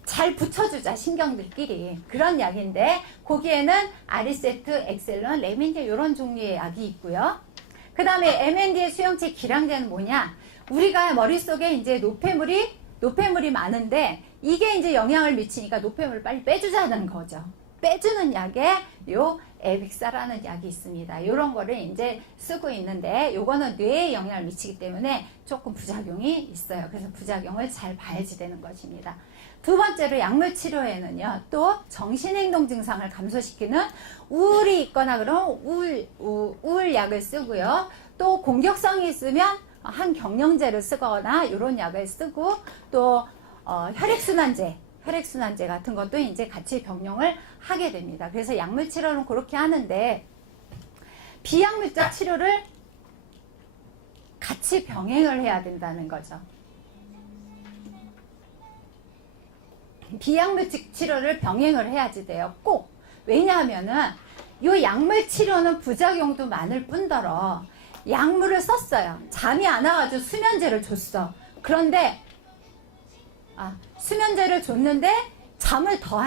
잘 붙여주자, 신경들끼리. 그런 약인데, 거기에는 아리세트, 엑셀런, 레민제 이런 종류의 약이 있고요. 그 다음에 MND의 수용체 기량제는 뭐냐? 우리가 머릿속에 이제 노폐물이 많은데, 이게 이제 영향을 미치니까 노폐물을 빨리 빼주자는 거죠. 빼주는 약에 요 에빅사라는 약이 있습니다. 요런 거를 이제 쓰고 있는데, 요거는 뇌에 영향을 미치기 때문에 조금 부작용이 있어요. 그래서 부작용을 잘 봐야지 되는 것입니다. 두 번째로 약물 치료에는요, 또 정신행동 증상을 감소시키는 우울이 있거나 그런 우울 약을 쓰고요. 또 공격성이 있으면 항경련제를 쓰거나 이런 약을 쓰고, 또 혈액순환제 같은 것도 이제 같이 병용을 하게 됩니다. 그래서 약물 치료는 그렇게 하는데, 비약물적 치료를 같이 병행을 해야 된다는 거죠. 비약물적 치료를 병행을 해야지 돼요. 꼭. 왜냐하면은 이 약물 치료는 부작용도 많을 뿐더러 약물을 썼어요. 잠이 안 와가지고 수면제를 줬어. 그런데 수면제를 줬는데 잠을 더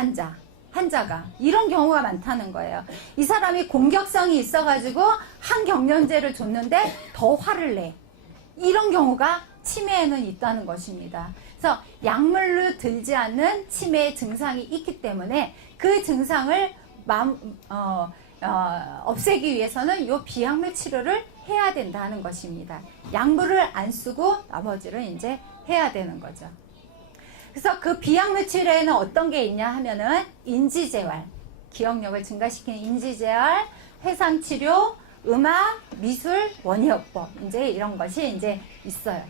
환자가 이런 경우가 많다는 거예요. 이 사람이 공격성이 있어가지고 항경련제를 줬는데 더 화를 내. 이런 경우가 치매에는 있다는 것입니다. 그래서 약물로 들지 않는 치매의 증상이 있기 때문에 그 증상을 없애기 위해서는 이 비약물 치료를 해야 된다는 것입니다. 약물을 안 쓰고 나머지를 이제 해야 되는 거죠. 그래서 그 비약물 치료에는 어떤 게 있냐 하면은 인지재활, 기억력을 증가시키는 인지재활, 회상치료, 음악, 미술, 원예요법, 이제 이런 것이 이제 있어요.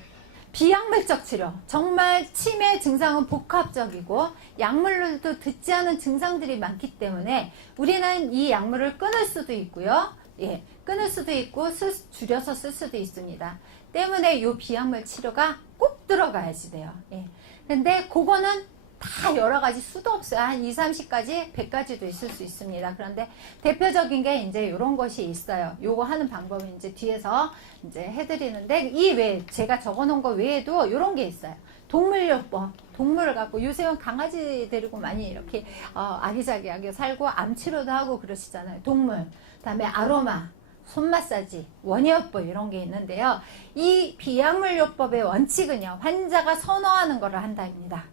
비약물적 치료, 정말 치매 증상은 복합적이고 약물로도 듣지 않은 증상들이 많기 때문에 우리는 이 약물을 끊을 수도 있고요. 예, 끊을 수도 있고 줄여서 쓸 수도 있습니다. 때문에 이 비약물 치료가 꼭 들어가야지 돼요. 예. 근데 그거는 다 여러 가지 수도 없어요. 한 2, 30가지, 100가지도 있을 수 있습니다. 그런데 대표적인 게 이제 이런 것이 있어요. 요거 하는 방법은 이제 뒤에서 이제 해드리는데, 이 외에, 제가 적어 놓은 거 외에도 이런 게 있어요. 동물요법. 동물을 갖고, 요새는 강아지 데리고 많이 이렇게, 아기자기하게 살고, 암치료도 하고 그러시잖아요. 동물. 그 다음에 아로마. 손 마사지, 원예요법 이런 게 있는데요. 이 비약물요법의 원칙은요, 환자가 선호하는 거를 한다입니다.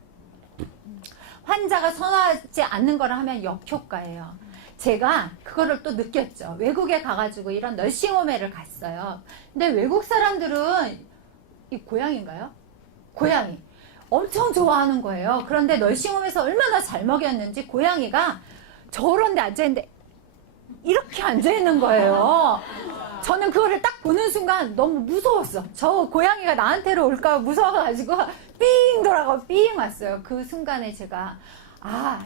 환자가 선호하지 않는 거를 하면 역효과예요. 제가 그거를 또 느꼈죠. 외국에 가가지고 이런 널싱홈에를 갔어요. 근데 외국 사람들은 이 고양인가요? 고양이 엄청 좋아하는 거예요. 그런데 널싱홈에서 얼마나 잘 먹였는지 고양이가 저런 데 앉아있는데 이렇게 앉아있는 거예요. 저는 그거를 딱 보는 순간 너무 무서웠어. 저 고양이가 나한테로 올까 무서워가지고 삥 돌아가고 삥 왔어요. 그 순간에 제가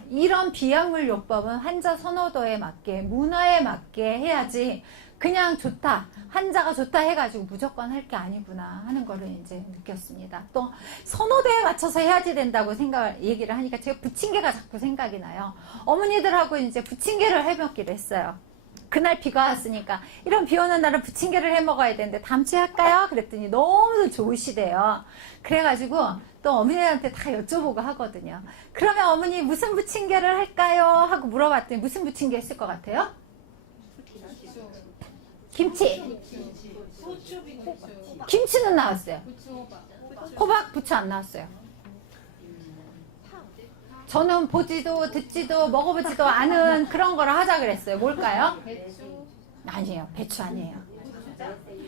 이런 비약물 요법은 환자 선호도에 맞게, 문화에 맞게 해야지 그냥 좋다, 환자가 좋다 해가지고 무조건 할 게 아니구나 하는 거를 이제 느꼈습니다. 또 선호도에 맞춰서 해야지 된다고 얘기를 하니까 제가 부침개가 자꾸 생각이 나요. 어머니들하고 이제 부침개를 해먹기로 했어요. 그날 비가 왔으니까 이런 비 오는 날은 부침개를 해 먹어야 되는데 다음 주에 할까요? 그랬더니 너무 좋으시대요. 그래가지고 또 어머니한테 다 여쭤보고 하거든요. 그러면 어머니 무슨 부침개를 할까요? 하고 물어봤더니 무슨 부침개 했을 것 같아요? 김치. 김치는 나왔어요. 호박, 부추 안 나왔어요. 저는 보지도 듣지도 먹어보지도 않은 그런 거를 하자 그랬어요. 뭘까요? 아니에요. 배추 아니에요.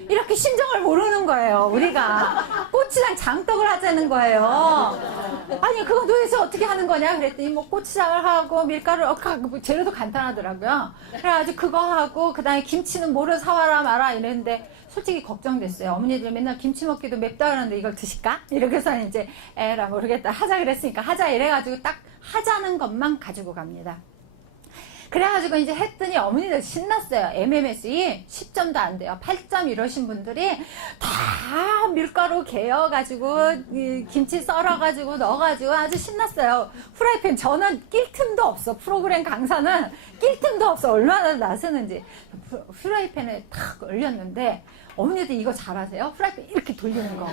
이렇게 심정을 모르는 거예요. 우리가 고추장 장떡을 하자는 거예요. 아니 그거 도대체 어떻게 하는 거냐 그랬더니 뭐 고추장을 하고 밀가루를 하고 재료도 간단하더라고요. 그래가지고 그거 하고 그 다음에 김치는 뭐를 사와라 마라 이랬는데 솔직히 걱정됐어요. 어머니들 맨날 김치 먹기도 맵다 그러는데 이걸 드실까? 이렇게 해서 이제 에라 모르겠다 하자 그랬으니까 하자 이래가지고 딱 하자는 것만 가지고 갑니다. 그래가지고 이제 했더니 어머니들 신났어요. MMSE 10점도 안 돼요. 8점 이러신 분들이 다 밀가루 개어가지고 김치 썰어가지고 넣어가지고 아주 신났어요. 후라이팬 저는 낄 틈도 없어. 프로그램 강사는 낄 틈도 없어. 얼마나 나서는지. 후라이팬에 탁 올렸는데 어머니들 이거 잘하세요? 프라이팬 이렇게 돌리는 거.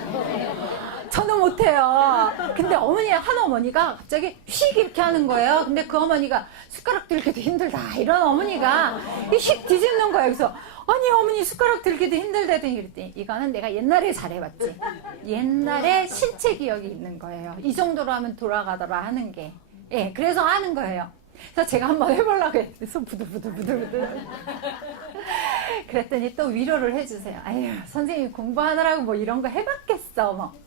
저는 못해요. 근데 한 어머니가 갑자기 휙 이렇게 하는 거예요. 근데 그 어머니가 숟가락 들기도 힘들다. 이런 어머니가 휙 뒤집는 거예요. 그래서 아니 어머니 숟가락 들기도 힘들다더니 그랬더니 이거는 내가 옛날에 잘해봤지. 옛날에 신체 기억이 있는 거예요. 이 정도로 하면 돌아가더라 하는 게. 예, 그래서 하는 거예요. 그래서 제가 한번 해보려고 했더니 손 부들부들 그랬더니 또 위로를 해주세요. 아유 선생님 공부하느라고 뭐 이런 거 해봤겠어 뭐.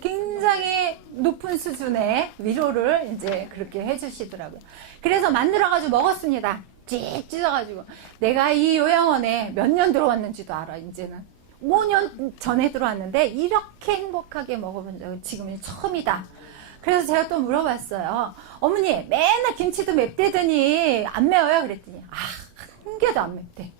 굉장히 높은 수준의 위로를 이제 그렇게 해주시더라고요. 그래서 만들어가지고 먹었습니다. 찍 찢어가지고. 내가 이 요양원에 몇 년 들어왔는지도 알아, 이제는. 5년 전에 들어왔는데, 이렇게 행복하게 먹어본 적은 지금이 처음이다. 그래서 제가 또 물어봤어요. 어머니, 맨날 김치도 맵대더니 안 매워요? 그랬더니, 한 개도 안 맵대.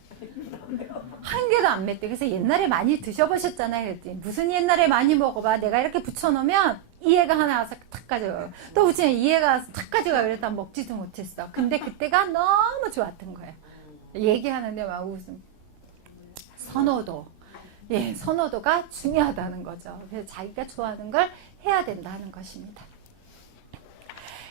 한 개도 안 맵대. 그래서 옛날에 많이 드셔보셨잖아요. 그랬더니 무슨 옛날에 많이 먹어봐. 내가 이렇게 붙여놓으면 이해가 하나 와서 탁 가져가요. 또 붙이면 이해가 와서 탁 가져가요. 그랬다 먹지도 못했어. 근데 그때가 너무 좋았던 거예요. 얘기하는데 막 웃음. 선호도. 예, 선호도가 중요하다는 거죠. 그래서 자기가 좋아하는 걸 해야 된다는 것입니다.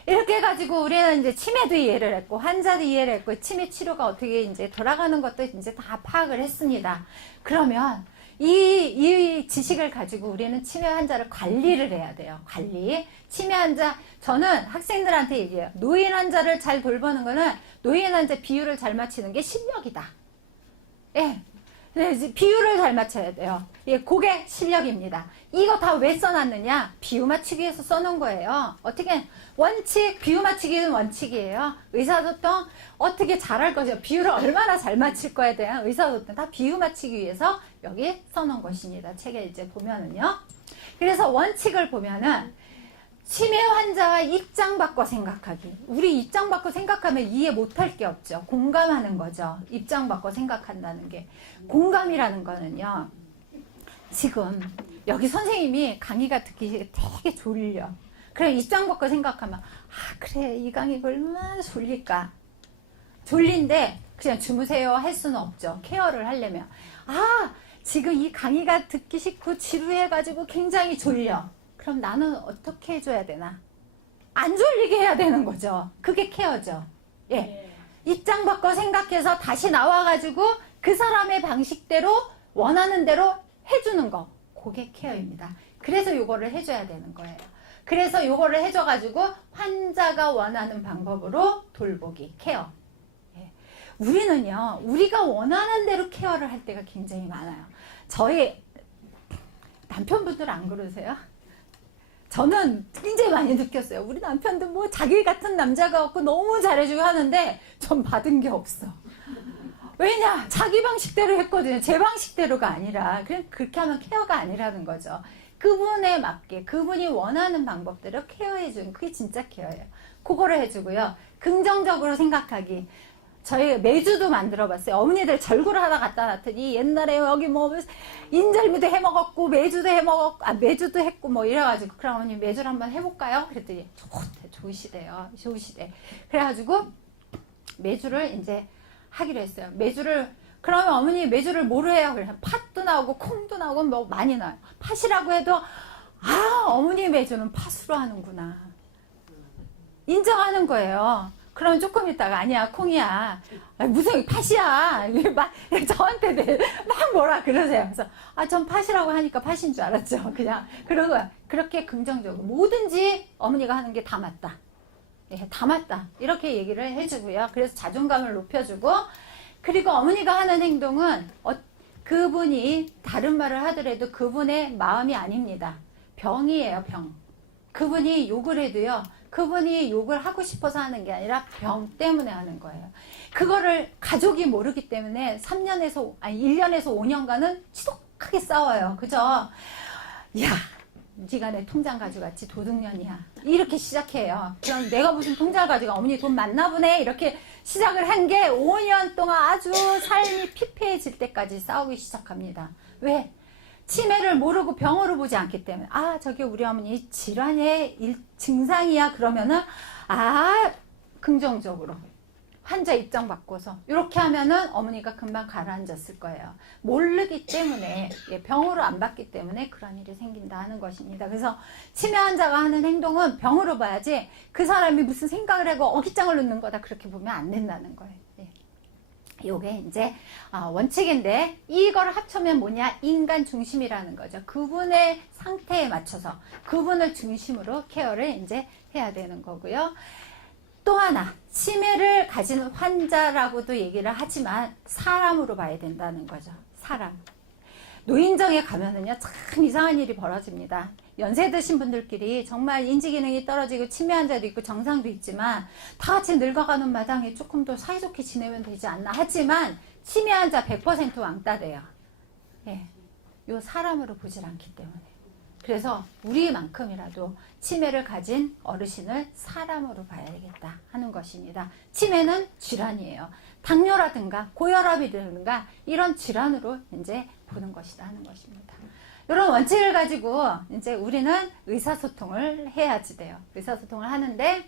이렇게 해가지고 우리는 이제 치매도 이해를 했고, 환자도 이해를 했고, 치매 치료가 어떻게 이제 돌아가는 것도 이제 다 파악을 했습니다. 그러면 이 지식을 가지고 우리는 치매 환자를 관리를 해야 돼요. 관리. 치매 환자, 저는 학생들한테 얘기해요. 노인 환자를 잘 돌보는 거는 노인 환자 비율을 잘 맞추는 게 실력이다. 예. 네, 비율을 잘 맞춰야 돼요. 예, 그게 실력입니다. 이거 다 왜 써놨느냐? 비유 맞추기 위해서 써놓은 거예요. 어떻게, 원칙, 비유 맞추기는 원칙이에요. 의사소통, 어떻게 잘할 거죠? 비율을 얼마나 잘 맞출 거에 대한 의사소통, 다 비유 맞추기 위해서 여기 써놓은 것입니다. 책에 이제 보면은요. 그래서 원칙을 보면은, 치매 환자와 입장 바꿔 생각하기. 우리 입장 바꿔 생각하면 이해 못할 게 없죠. 공감하는 거죠. 입장 바꿔 생각한다는 게. 공감이라는 거는요. 지금 여기 선생님이 강의가 듣기 되게 졸려. 그래, 입장 바꿔 생각하면, 그래, 이 강의가 얼마나 졸릴까. 졸린데, 그냥 주무세요 할 수는 없죠. 케어를 하려면. 지금 이 강의가 듣기 싫고 지루해가지고 굉장히 졸려. 그럼 나는 어떻게 해줘야 되나? 안 졸리게 해야 되는 거죠. 그게 케어죠. 예. 입장 바꿔 생각해서 다시 나와가지고 그 사람의 방식대로 원하는 대로 해주는 거. 그게 케어입니다. 그래서 요거를 해줘야 되는 거예요. 그래서 요거를 해줘가지고 환자가 원하는 방법으로 돌보기, 케어. 예. 우리는요, 우리가 원하는 대로 케어를 할 때가 굉장히 많아요. 저희 남편분들 안 그러세요? 저는 굉장히 많이 느꼈어요. 우리 남편도 뭐 자기 같은 남자가 없고 너무 잘해주고 하는데 전 받은 게 없어. 왜냐? 자기 방식대로 했거든요. 제 방식대로가 아니라. 그냥 그렇게 하면 케어가 아니라는 거죠. 그분에 맞게 그분이 원하는 방법대로 케어해주는 그게 진짜 케어예요. 그거를 해주고요. 긍정적으로 생각하기. 저희 매주도 만들어봤어요. 어머니들 절구를 하다 갖다 놨더니 옛날에 여기 뭐 인절미도 해먹었고 매주도 해먹었고 매주도 했고 뭐 이래가지고 그럼 어머니 매주를 한번 해볼까요? 그랬더니 좋으시대요. 좋으시대. 그래가지고 매주를 이제 하기로 했어요. 매주를 그러면 어머니 매주를 뭐로 해요? 그래서 팥도 나오고 콩도 나오고 뭐 많이 나와요. 팥이라고 해도 어머니 매주는 팥으로 하는구나. 인정하는 거예요. 그럼 조금 있다가 아니야 콩이야 무슨 팥이야 막 저한테 막 뭐라 그러세요. 그래서 전 팥이라고 하니까 팥인 줄 알았죠. 그냥 그러고 그렇게 긍정적으로 뭐든지 어머니가 하는 게 다 맞다. 예, 다 맞다 이렇게 얘기를 해주고요. 그래서 자존감을 높여주고 그리고 어머니가 하는 행동은 그분이 다른 말을 하더라도 그분의 마음이 아닙니다. 병이에요. 병. 그분이 욕을 해도요. 그분이 욕을 하고 싶어서 하는 게 아니라 병 때문에 하는 거예요. 그거를 가족이 모르기 때문에 1년에서 5년간은 지독하게 싸워요. 그죠? 야, 네가 내 통장 가져갔지 도둑년이야. 이렇게 시작해요. 그럼 내가 무슨 통장을 가져가 어머니 돈 많나 보네. 이렇게 시작을 한 게 5년 동안 아주 삶이 피폐해질 때까지 싸우기 시작합니다. 왜? 치매를 모르고 병으로 보지 않기 때문에 저기 우리 어머니 질환의 증상이야 그러면은 긍정적으로 환자 입장 바꿔서 이렇게 하면은 어머니가 금방 가라앉았을 거예요. 모르기 때문에 병으로 안 봤기 때문에 그런 일이 생긴다 하는 것입니다. 그래서 치매 환자가 하는 행동은 병으로 봐야지 그 사람이 무슨 생각을 하고 어깃장을 놓는 거다 그렇게 보면 안 된다는 거예요. 요게 이제 원칙인데 이거를 합쳐면 뭐냐? 인간 중심이라는 거죠. 그분의 상태에 맞춰서 그분을 중심으로 케어를 이제 해야 되는 거고요. 또 하나 치매를 가진 환자라고도 얘기를 하지만 사람으로 봐야 된다는 거죠. 사람. 노인정에 가면은요 참 이상한 일이 벌어집니다. 연세 드신 분들끼리 정말 인지기능이 떨어지고 치매 환자도 있고 정상도 있지만 다 같이 늙어가는 마당에 조금 더 사이좋게 지내면 되지 않나 하지만 치매 환자 100% 왕따 돼요. 예, 요 사람으로 보질 않기 때문에. 그래서 우리만큼이라도 치매를 가진 어르신을 사람으로 봐야겠다 하는 것입니다. 치매는 질환이에요. 당뇨라든가 고혈압이라든가 이런 질환으로 이제 보는 것이다 하는 것입니다. 이런 원칙을 가지고 이제 우리는 의사소통을 해야지 돼요. 의사소통을 하는데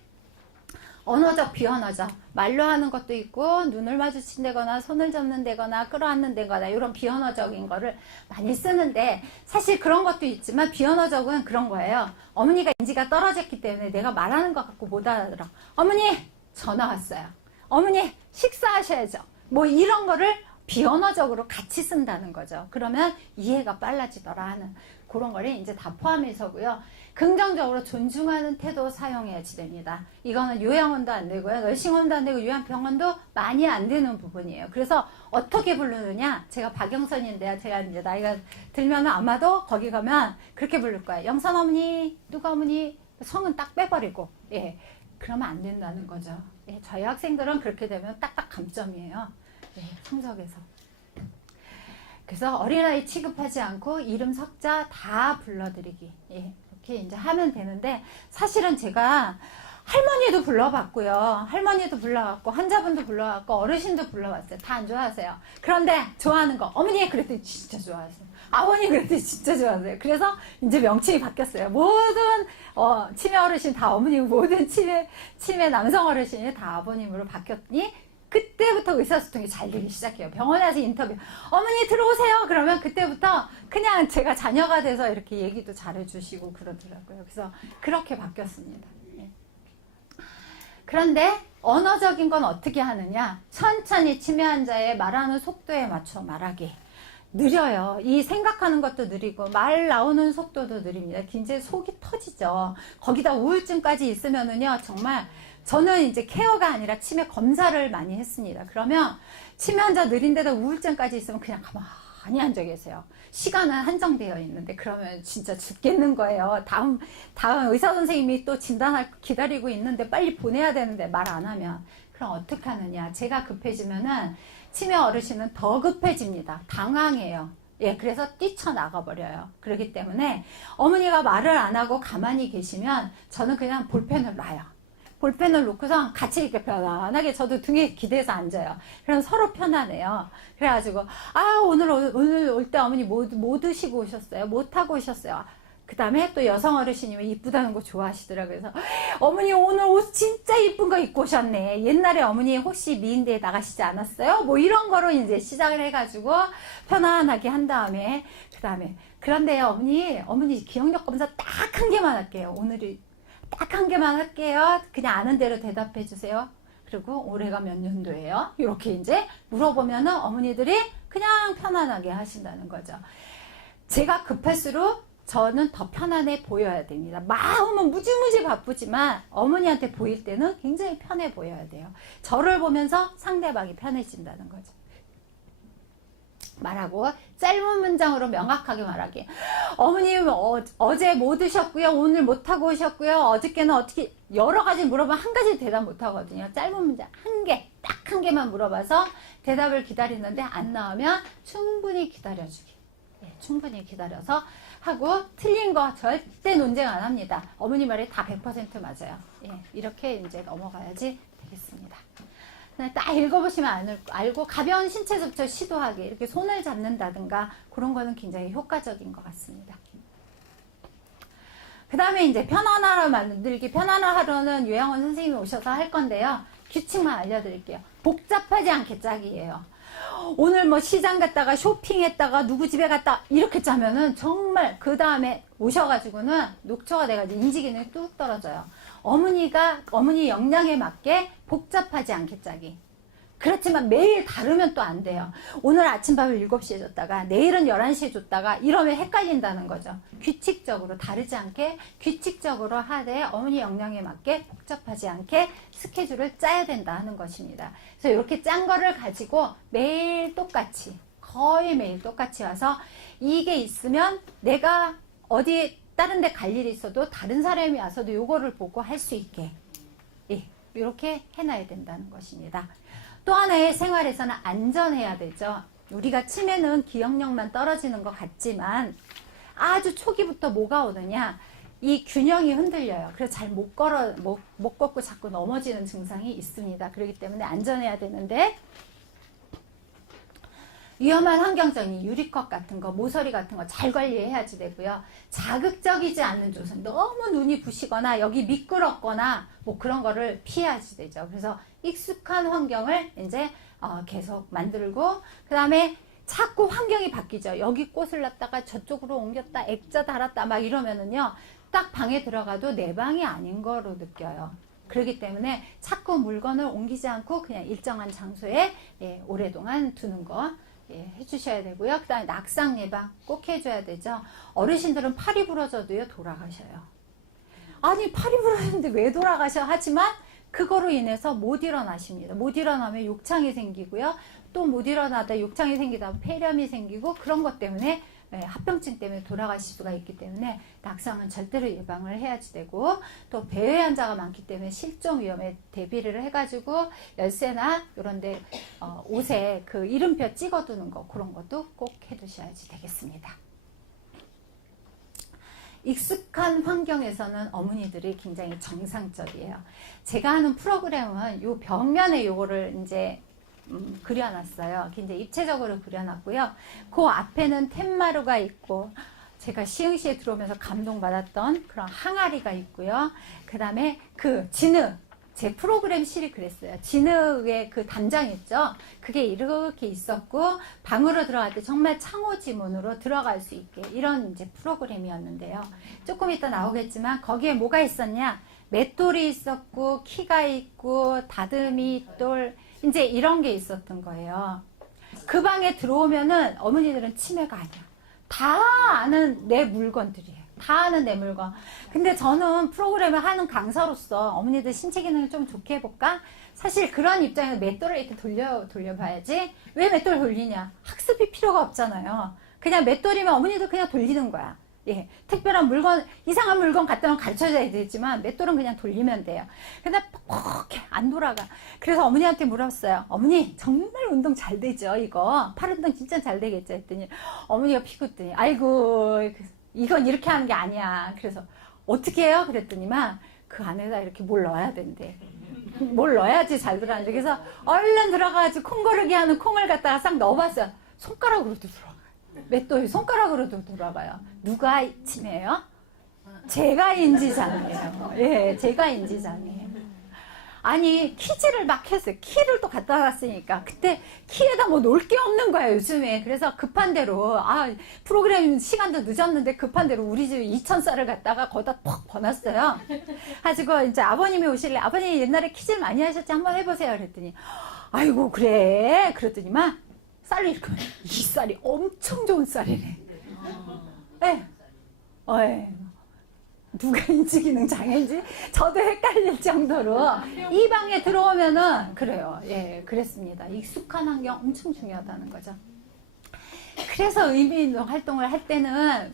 언어적, 비언어적 말로 하는 것도 있고 눈을 마주친다거나 손을 잡는다거나 끌어안는다거나 이런 비언어적인 거를 많이 쓰는데 사실 그런 것도 있지만 비언어적은 그런 거예요. 어머니가 인지가 떨어졌기 때문에 내가 말하는 것 같고 못 알아들어. 어머니 전화 왔어요. 어머니 식사하셔야죠. 뭐 이런 거를 비언어적으로 같이 쓴다는 거죠. 그러면 이해가 빨라지더라 하는 그런 거를 이제 다 포함해서고요. 긍정적으로 존중하는 태도 사용해야지 됩니다. 이거는 요양원도 안 되고요. 너싱홈도 안 되고 요양병원도 많이 안 되는 부분이에요. 그래서 어떻게 부르느냐? 제가 박영선인데요. 제가 이제 나이가 들면 아마도 거기 가면 그렇게 부를 거예요. 영선 어머니, 누가 어머니, 성은 딱 빼버리고, 예. 그러면 안 된다는 거죠. 예. 저희 학생들은 그렇게 되면 딱딱 감점이에요. 예. 성적에서. 그래서 어린아이 취급하지 않고 이름 석자 다 불러드리기. 예. 이렇게 이제 하면 되는데 사실은 제가 할머니도 불러봤고요. 할머니도 불러봤고, 환자분도 불러봤고, 어르신도 불러봤어요. 다 안 좋아하세요. 그런데 좋아하는 거, 어머니 그랬더니 진짜 좋아하세요. 아버님 그랬더니 진짜 좋아하세요. 그래서 이제 명칭이 바뀌었어요. 모든 치매 어르신 다 어머님, 모든 치매 남성 어르신이 다 아버님으로 바뀌었니, 그때부터 의사소통이 잘 되기 시작해요. 병원에 와서 인터뷰, 어머니 들어오세요. 그러면 그때부터 그냥 제가 자녀가 돼서 이렇게 얘기도 잘해주시고 그러더라고요. 그래서 그렇게 바뀌었습니다. 예. 그런데 언어적인 건 어떻게 하느냐? 천천히 치매 환자의 말하는 속도에 맞춰 말하기. 느려요. 이 생각하는 것도 느리고 말 나오는 속도도 느립니다. 굉장히 속이 터지죠. 거기다 우울증까지 있으면은요, 정말 저는 이제 케어가 아니라 치매 검사를 많이 했습니다. 그러면 치매 환자 느린데다 우울증까지 있으면 그냥 가만히 앉아 계세요. 시간은 한정되어 있는데 그러면 진짜 죽겠는 거예요. 다음 의사 선생님이 또 진단할 기다리고 있는데 빨리 보내야 되는데 말 안 하면. 그럼 어떻게 하느냐? 제가 급해지면은 치매 어르신은 더 급해집니다. 당황해요. 예, 그래서 뛰쳐나가 버려요. 그렇기 때문에 어머니가 말을 안 하고 가만히 계시면 저는 그냥 볼펜을 놔요. 볼펜을 놓고서 같이 이렇게 편안하게 저도 등에 기대서 앉아요. 그럼 서로 편하네요. 그래가지고, 오늘 올 때 어머니 뭐 드시고 오셨어요? 뭐 타고 오셨어요? 그 다음에 또 여성 어르신이면 이쁘다는 거 좋아하시더라고요. 그래서 어머니 오늘 옷 진짜 이쁜 거 입고 오셨네. 옛날에 어머니 혹시 미인대에 나가시지 않았어요? 뭐 이런 거로 이제 시작을 해가지고 편안하게 한 다음에, 그 다음에, 그런데요, 어머니 기억력 검사 딱 한 개만 할게요. 오늘이 딱 한 개만 할게요. 그냥 아는 대로 대답해 주세요. 그리고 올해가 몇 년도예요? 이렇게 이제 물어보면은 어머니들이 그냥 편안하게 하신다는 거죠. 제가 급할수록 저는 더 편안해 보여야 됩니다. 마음은 무지무지 바쁘지만 어머니한테 보일 때는 굉장히 편해 보여야 돼요. 저를 보면서 상대방이 편해진다는 거죠. 말하고 짧은 문장으로 명확하게 말하기. 어머님 어제 뭐 드셨고요, 오늘 못 하고 오셨고요, 어저께는 어떻게, 여러 가지 물어보면 한 가지 대답 못 하거든요. 짧은 문장 한 개, 딱 한 개만 물어봐서 대답을 기다리는데 안 나오면 충분히 기다려주기. 예, 충분히 기다려서 하고, 틀린 거 절대 논쟁 안 합니다. 어머니 말이 다 100% 맞아요. 예, 이렇게 이제 넘어가야지 되겠습니다. 딱 읽어보시면 알고 가벼운 신체 접촉 시도하기, 이렇게 손을 잡는다든가 그런 거는 굉장히 효과적인 것 같습니다. 그 다음에 이제 편안하러 만들기. 편안하러는 요양원 선생님이 오셔서 할 건데요. 규칙만 알려드릴게요. 복잡하지 않게 짝이에요. 오늘 뭐 시장 갔다가 쇼핑했다가 누구 집에 갔다 이렇게 짜면은 정말 그 다음에 오셔가지고는 녹초가 돼가지고 인지기능이 뚝 떨어져요. 어머니 역량에 맞게 복잡하지 않게 짜기. 그렇지만 매일 다르면 또 안 돼요. 오늘 아침밥을 7시에 줬다가 내일은 11시에 줬다가 이러면 헷갈린다는 거죠. 규칙적으로 다르지 않게 규칙적으로 하되 어머니 역량에 맞게 복잡하지 않게 스케줄을 짜야 된다 하는 것입니다. 그래서 이렇게 짠 거를 가지고 매일 똑같이, 거의 매일 똑같이 와서 이게 있으면 내가 어디 다른 데 갈 일이 있어도 다른 사람이 와서도 요거를 보고 할 수 있게, 예, 이렇게 해놔야 된다는 것입니다. 또 하나의 생활에서는 안전해야 되죠. 우리가 치매는 기억력만 떨어지는 것 같지만 아주 초기부터 뭐가 오느냐, 이 균형이 흔들려요. 그래서 잘 못 걷고 자꾸 넘어지는 증상이 있습니다. 그렇기 때문에 안전해야 되는데, 위험한 환경적인 유리컵 같은 거, 모서리 같은 거 잘 관리해야지 되고요. 자극적이지 않은 조선, 너무 눈이 부시거나 여기 미끄럽거나 뭐 그런 거를 피해야지 되죠. 그래서 익숙한 환경을 이제 계속 만들고, 그 다음에 자꾸 환경이 바뀌죠. 여기 꽃을 놨다가 저쪽으로 옮겼다, 액자 달았다 막 이러면은요, 딱 방에 들어가도 내 방이 아닌 거로 느껴요. 그렇기 때문에 자꾸 물건을 옮기지 않고 그냥 일정한 장소에, 예, 오랫동안 두는 거, 예, 해주셔야 되고요. 그 다음에 낙상 예방 꼭 해줘야 되죠. 어르신들은 팔이 부러져도요, 돌아가셔요. 아니, 팔이 부러졌는데 왜 돌아가셔? 하지만 그거로 인해서 못 일어나십니다. 못 일어나면 욕창이 생기고요. 또 못 일어나다 욕창이 생기다 폐렴이 생기고, 그런 것 때문에, 예, 합병증 때문에 돌아가실 수가 있기 때문에 낙상은 절대로 예방을 해야지 되고, 또 배회 환자가 많기 때문에 실종 위험에 대비를 해가지고 열쇠나 이런데 옷에 그 이름표 찍어두는 거, 그런 것도 꼭 해두셔야지 되겠습니다. 익숙한 환경에서는 어머니들이 굉장히 정상적이에요. 제가 하는 프로그램은 요 벽면에 요거를 이제 그려놨어요. 굉장히 입체적으로 그려놨고요. 그 앞에는 텐마루가 있고, 제가 시흥시에 들어오면서 감동받았던 그런 항아리가 있고요. 그 다음에 그 진흙, 제 프로그램 실이 그랬어요. 진흙의 그 담장 있죠? 그게 이렇게 있었고, 방으로 들어갈 때 정말 창호지문으로 들어갈 수 있게 이런 이제 프로그램이었는데요. 조금 이따 나오겠지만 거기에 뭐가 있었냐? 맷돌이 있었고, 키가 있고, 다듬이 돌, 이제 이런 게 있었던 거예요. 그 방에 들어오면은 어머니들은 치매가 아니야. 다 아는 내 물건들이에요. 다 아는 내 물건. 근데 저는 프로그램을 하는 강사로서 어머니들 신체 기능을 좀 좋게 해볼까? 사실 그런 입장에서 맷돌을 이렇게 돌려봐야지. 왜 맷돌 돌리냐? 학습이 필요가 없잖아요. 그냥 맷돌이면 어머니도 그냥 돌리는 거야. 예, 특별한 물건, 이상한 물건 갖다 놓으면 가르쳐줘야 되지만 맷돌은 그냥 돌리면 돼요. 근데 퍽퍽해 안 돌아가. 그래서 어머니한테 물었어요. 어머니 정말 운동 잘 되죠 이거? 팔 운동 진짜 잘 되겠죠 했더니 어머니가 피고더니 아이고 이건 이렇게 하는 게 아니야. 그래서 어떻게 해요? 그랬더니만 그 안에다 이렇게 뭘 넣어야 된대. 뭘 넣어야지 잘 들어가는데. 그래서 얼른 들어가가지고 콩고르기 하는 콩을 갖다가 싹 넣어봤어요. 손가락으로도 들어가. 맷돌이 손가락으로도 돌아가요. 누가 치매예요? 제가 인지장애예요. 예, 제가 인지장애. 아니 퀴즈를 막 했어요. 키를 또 갖다 놨으니까 그때 키에다 뭐 놓을 게 없는 거야 요즘에. 그래서 급한 대로 프로그램 시간도 늦었는데 급한 대로 우리 집 2,000쌀을 갖다가 거기다 퍽 버놨어요. 가지고 이제 아버님이 오실래? 아버님 옛날에 퀴즈를 많이 하셨지 한번 해보세요. 그랬더니 아이고 그래. 그랬더니만 쌀이 이렇게 이 쌀이 엄청 좋은 쌀이래. 예. 누가 인지기능 장애인지 저도 헷갈릴 정도로 이 방에 들어오면은 그래요. 예, 그랬습니다. 익숙한 환경 엄청 중요하다는 거죠. 그래서 의미운동 활동을 할 때는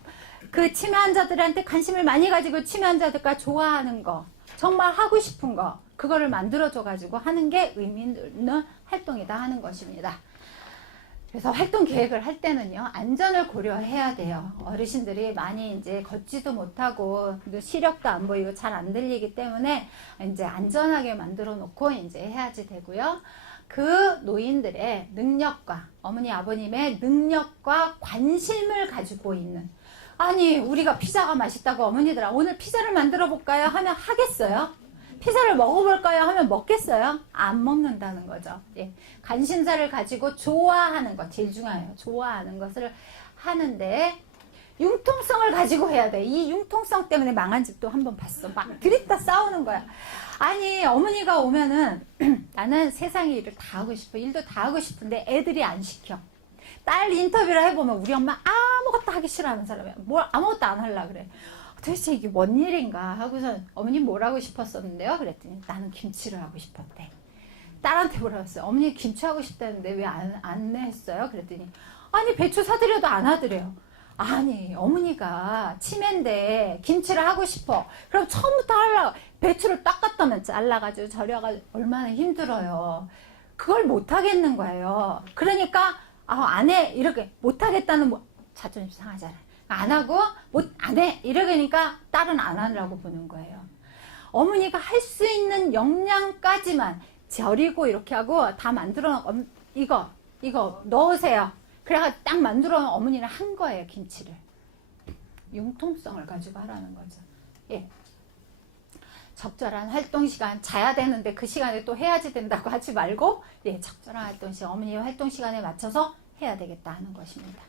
그 치매 환자들한테 관심을 많이 가지고 치매 환자들과 좋아하는 거, 정말 하고 싶은 거, 그거를 만들어줘 가지고 하는 게 의미있는 활동이다 하는 것입니다. 그래서 활동 계획을 할 때는요, 안전을 고려해야 돼요. 어르신들이 많이 이제 걷지도 못하고, 시력도 안 보이고 잘 안 들리기 때문에 이제 안전하게 만들어 놓고 이제 해야지 되고요. 그 노인들의 능력과, 어머니, 아버님의 능력과 관심을 가지고 있는. 아니, 우리가 피자가 맛있다고 어머니들아, 오늘 피자를 만들어 볼까요? 하면 하겠어요? 피자를 먹어볼까요? 하면 먹겠어요? 안 먹는다는 거죠. 예. 관심사를 가지고 좋아하는 것, 제일 중요해요. 좋아하는 것을 하는데, 융통성을 가지고 해야 돼. 이 융통성 때문에 망한 집도 한번 봤어. 막 들이다 싸우는 거야. 아니, 어머니가 오면은, 나는 세상의 일을 다 하고 싶어. 일도 다 하고 싶은데 애들이 안 시켜. 딸 인터뷰를 해보면 우리 엄마 아무것도 하기 싫어하는 사람이야. 뭘 아무것도 안 하려고 그래. 도대체 이게 뭔 일인가 하고서 어머니 뭘 하고 싶었었는데요? 그랬더니 나는 김치를 하고 싶었대. 딸한테 물어봤어요. 어머니 김치 하고 싶다는데 왜 안 했어요? 그랬더니 아니 배추 사드려도 안 하더래요. 아니 어머니가 치매인데 김치를 하고 싶어. 그럼 처음부터 하려고 배추를 딱 갖다면 잘라가지고 절여가지고 얼마나 힘들어요. 그걸 못 하겠는 거예요. 그러니까 안 해 이렇게 못 하겠다는 자존심 상하잖아요. 안 하고 안 해 이러니까 딸은 안 하려고 보는 거예요. 어머니가 할 수 있는 역량까지만 절이고 이렇게 하고 다 만들어 이거 넣으세요. 그래가지고 딱 만들어 어머니는 한 거예요. 김치를 융통성을 가지고 하라는 거죠. 예. 적절한 활동 시간 자야 되는데 그 시간에 또 해야지 된다고 하지 말고 예, 적절한 활동 시간 어머니의 활동 시간에 맞춰서 해야 되겠다 하는 것입니다.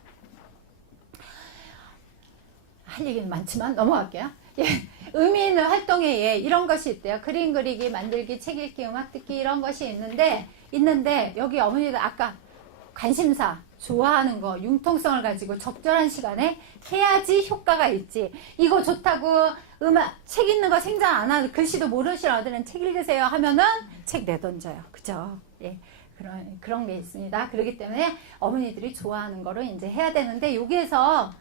할 얘기는 많지만 넘어갈게요. 예, 의미 있는 활동에 예, 이런 것이 있대요. 그림 그리기, 만들기, 책 읽기, 음악 듣기 이런 것이 있는데 여기 어머니들 아까 관심사, 좋아하는 거, 융통성을 가지고 적절한 시간에 해야지 효과가 있지. 이거 좋다고 책 읽는 거 생각 안 하는 글씨도 모르시는 아들은 책 읽으세요 하면은 책 내던져요. 그죠? 예. 그런 게 있습니다. 그렇기 때문에 어머니들이 좋아하는 거를 이제 해야 되는데 여기에서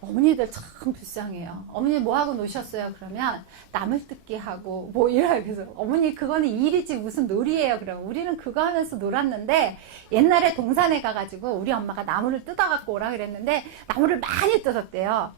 어머니들 참 불쌍해요. 어머니 뭐 하고 노셨어요? 그러면 나물 뜯기 하고 뭐 이래요. 그래서 어머니 그거는 일이지 무슨 놀이예요. 그러면 우리는 그거 하면서 놀았는데 옛날에 동산에 가가지고 우리 엄마가 나무를 뜯어갖고 오라 그랬는데 나무를 많이 뜯었대요.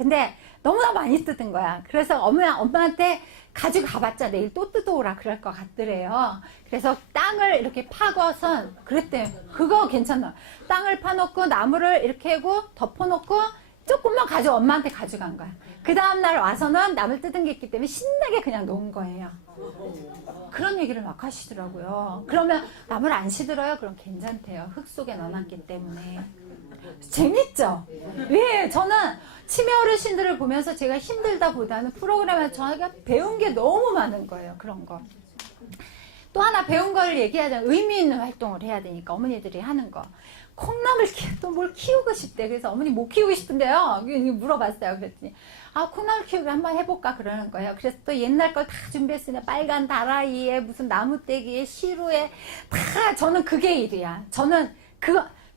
근데 너무나 많이 뜯은 거야. 그래서 엄마한테 가지고 가봤자 내일 또 뜯어오라 그럴 것 같더래요. 그래서 땅을 이렇게 파고서 그랬대. 그거 괜찮아. 땅을 파놓고 나무를 이렇게 하고 덮어놓고 조금만 엄마한테 가져간 거야. 그 다음날 와서는 나물 뜯은 게 있기 때문에 신나게 그냥 놓은 거예요. 그런 얘기를 막 하시더라고요. 그러면 나물 안 시들어요? 그럼 괜찮대요. 흙 속에 넣어놨기 때문에. 재밌죠? 예, 저는 치매 어르신들을 보면서 제가 힘들다 보다는 프로그램에서 저희가 배운 게 너무 많은 거예요. 그런 거. 또 하나 배운 걸 얘기하자면 의미 있는 활동을 해야 되니까 어머니들이 하는 거. 콩나물 또 뭘 키우고 싶대. 그래서 어머니 못 키우고 싶은데요. 물어봤어요. 그랬더니 콩나물 키우기 한번 해볼까 그러는 거예요. 그래서 또 옛날 걸 다 준비했으니 빨간 다라이에 무슨 나무떼기에 시루에 다 저는 그게 일이야. 저는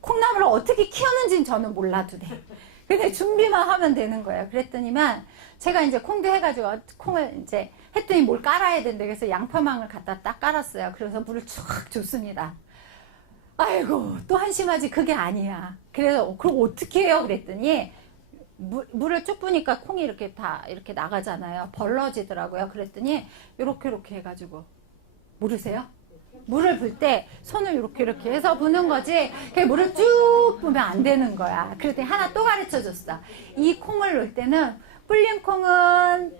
콩나물을 어떻게 키웠는지는 저는 몰라도 돼. 근데 준비만 하면 되는 거예요. 그랬더니만 제가 이제 콩도 해가지고 콩을 이제 했더니 뭘 깔아야 된대. 그래서 양파망을 갖다 딱 깔았어요. 그래서 물을 쫙 줬습니다. 아이고 또 한심하지. 그게 아니야. 그래서 그럼 어떻게 해요? 그랬더니 물을 쭉 부니까 콩이 이렇게 다 이렇게 나가잖아요. 벌러지더라고요. 그랬더니 이렇게 해가지고 모르세요? 물을 불 때 손을 이렇게 해서 부는 거지. 물을 쭉 부면 안 되는 거야. 그랬더니 하나 또 가르쳐 줬어. 이 콩을 넣을 때는 불린 콩은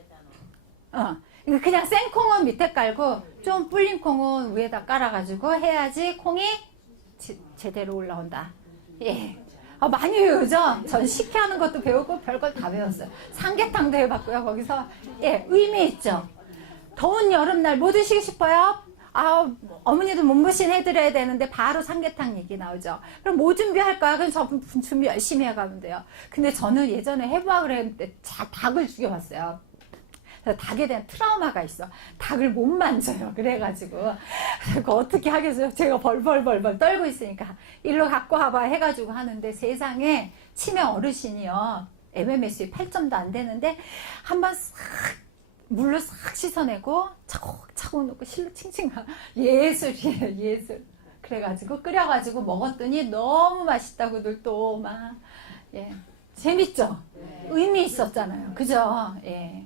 그냥 생콩은 밑에 깔고 좀 불린 콩은 위에다 깔아가지고 해야지 콩이 제대로 올라온다. 예. 많이 배우죠? 전 식혜하는 것도 배우고 별걸 다 배웠어요. 삼계탕도 해봤고요. 거기서 예, 의미 있죠. 더운 여름날 뭐 드시고 싶어요? 어머니도 몸보신 해드려야 되는데 바로 삼계탕 얘기 나오죠. 그럼 뭐 준비할까요? 그럼 저 준비 열심히 해가면 돼요. 근데 저는 예전에 해부학을 했는데 닭을 죽여봤어요. 그래서 닭에 대한 트라우마가 있어. 닭을 못 만져요. 그래가지고 어떻게 하겠어요? 제가 벌벌 떨고 있으니까 일로 갖고 와봐 해가지고 하는데 세상에 치매 어르신이요. MMS이 8점도 안 되는데 한번 싹 물로 싹 씻어내고 차곡차곡 넣고 실로 칭칭 예술이에요. 예술. 그래가지고 끓여가지고 먹었더니 너무 맛있다고들 또 막 예. 재밌죠? 의미 있었잖아요. 그죠? 예.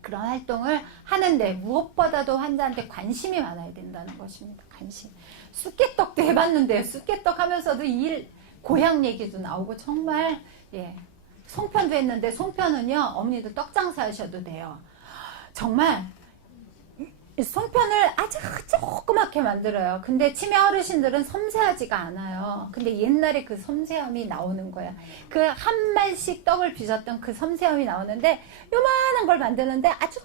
그런 활동을 하는데 무엇보다도 환자한테 관심이 많아야 된다는 것입니다. 관심. 쑥개떡도 해봤는데 쑥개떡 하면서도 고향 얘기도 나오고 정말 예. 송편도 했는데 송편은요 어머니도 떡 장사하셔도 돼요. 정말 송편을 아주 조그맣게 만들어요. 근데 치매 어르신들은 섬세하지가 않아요. 근데 옛날에 그 섬세함이 나오는 거야. 그 한 말씩 떡을 빚었던 그 섬세함이 나오는데 요만한 걸 만드는데 아주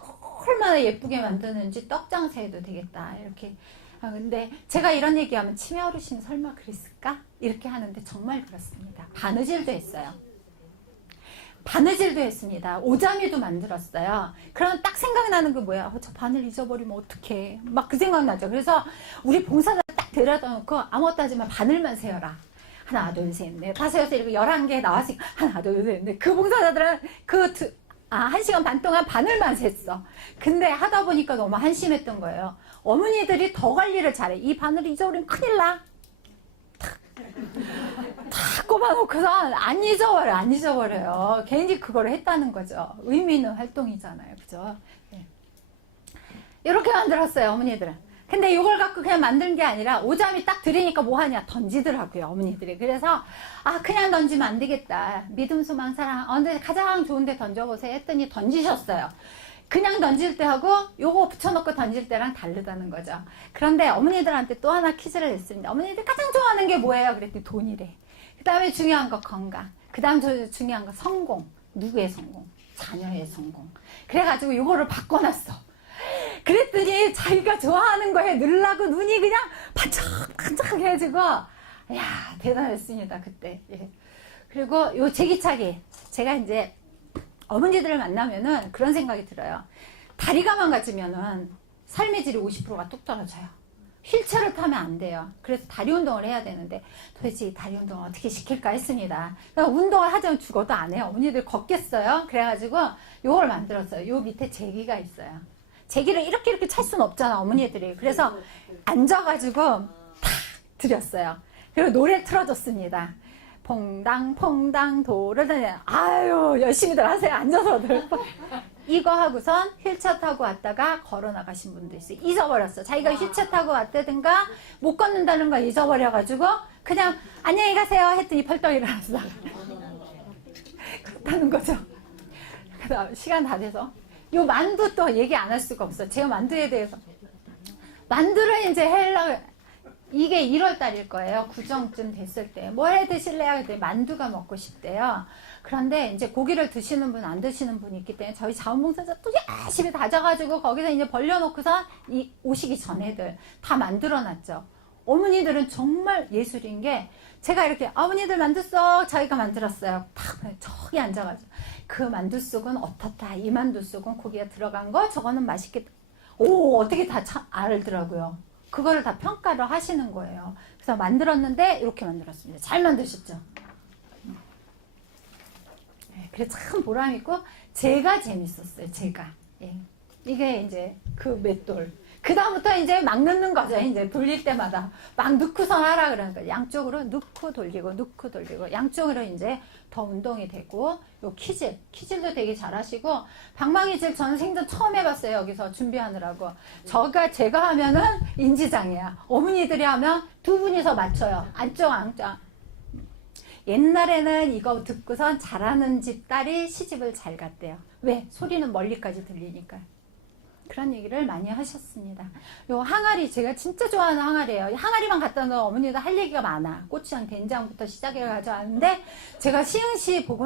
얼마나 예쁘게 만드는지 떡 장사해도 되겠다. 이렇게. 근데 제가 이런 얘기하면 치매 어르신 설마 그랬을까? 이렇게 하는데 정말 그렇습니다. 바느질도 했어요. 바느질도 했습니다. 오자미도 만들었어요. 그러면 딱 생각나는 게 뭐야? 저 바늘 잊어버리면 어떡해. 막 그 생각나죠. 그래서 우리 봉사자 딱 데려다 놓고 아무것도 하지 마. 바늘만 세어라. 하나, 둘, 셋, 넷, 다섯, 여섯, 일곱, 11개 나왔으니까 하나, 둘, 셋, 넷. 그 봉사자들은 1시간 반 동안 바늘만 셌어. 근데 하다 보니까 너무 한심했던 거예요. 어머니들이 더 관리를 잘해. 이 바늘 잊어버리면 큰일 나. 다 꼽아놓고서 안 잊어버려요. 괜히 그걸 했다는 거죠. 의미 있는 활동이잖아요. 그죠? 네. 이렇게 만들었어요, 어머니들은. 근데 이걸 갖고 그냥 만든 게 아니라 오자미 딱 들이니까 뭐 하냐? 던지더라고요, 어머니들이. 그래서 그냥 던지면 안 되겠다. 믿음, 소망, 사랑. 근데 가장 좋은 데 던져보세요 했더니 던지셨어요. 그냥 던질 때하고 요거 붙여놓고 던질 때랑 다르다는 거죠. 그런데 어머니들한테 또 하나 퀴즈를 냈습니다. 어머니들 가장 좋아하는 게 뭐예요? 그랬더니 돈이래. 그 다음에 중요한 거 건강. 그 다음 중요한 거 성공. 누구의 성공? 자녀의 성공. 그래가지고 요거를 바꿔놨어. 그랬더니 자기가 좋아하는 거에 늘라고 눈이 그냥 반짝반짝 해가지고 이야 대단했습니다. 그때. 예. 그리고 요 제기차기. 제가 이제 어머니들을 만나면은 그런 생각이 들어요. 다리가 망가지면은 삶의 질이 50%가 뚝 떨어져요. 휠체어를 타면 안 돼요. 그래서 다리 운동을 해야 되는데 도대체 이 다리 운동을 어떻게 시킬까 했습니다. 그러니까 운동을 하자면 죽어도 안 해요. 어머니들 걷겠어요. 그래가지고 요걸 만들었어요. 요 밑에 제기가 있어요. 제기를 이렇게 찰 수는 없잖아, 어머니들이. 그래서 앉아가지고 탁 드렸어요. 그리고 노래 틀어줬습니다. 퐁당 도를 다녀. 아유, 열심히들 하세요. 앉아서들. 이거 하고선 휠체어 타고 왔다가 걸어 나가신 분도 있어요. 잊어버렸어. 자기가 휠체어 타고 왔다든가 못 걷는다는 걸 잊어버려가지고 그냥 안녕히 가세요 했더니 펄떡 일어났어. 그렇다는 거죠. 그다음 시간 다 돼서 요 만두 또 얘기 안 할 수가 없어. 제가 만두에 대해서 만두를 이제 이게 1월 달일 거예요. 구정쯤 됐을 때. 뭐 해 드실래요? 그때 만두가 먹고 싶대요. 그런데 이제 고기를 드시는 분, 안 드시는 분이 있기 때문에 저희 자원봉사자 또 열심히 다져가지고 거기서 이제 벌려놓고서 오시기 전에들 다 만들어놨죠. 어머니들은 정말 예술인 게 제가 이렇게 어머니들 만두 속 저희가 만들었어요. 딱 저기 앉아가지고 그 만두 속은 어떻다. 이 만두 속은 고기가 들어간 거 저거는 맛있겠다. 오, 어떻게 다 알더라고요. 그거를 다 평가를 하시는 거예요. 그래서 만들었는데 이렇게 만들었습니다. 잘 만드셨죠? 네, 그래서 참 보람있고 제가 재밌었어요. 제가. 예. 이게 이제 그 맷돌. 그 다음부터 이제 막 넣는 거죠. 이제 돌릴 때마다 막 넣고선 하라 그러니까 양쪽으로 넣고 돌리고 넣고 돌리고 양쪽으로 이제 더 운동이 되고 요 키질도 되게 잘하시고 방망이질 저는 생전 처음 해봤어요. 여기서 준비하느라고. 제가 하면은 인지장애야. 어머니들이 하면 두 분이서 맞춰요. 안쪽. 옛날에는 이거 듣고선 잘하는 집 딸이 시집을 잘 갔대요. 왜? 소리는 멀리까지 들리니까요. 그런 얘기를 많이 하셨습니다. 요 항아리 제가 진짜 좋아하는 항아리예요. 항아리만 갖다 놓으면 어머니도 할 얘기가 많아. 고추장, 된장부터 시작해 가져왔는데 제가 시흥시청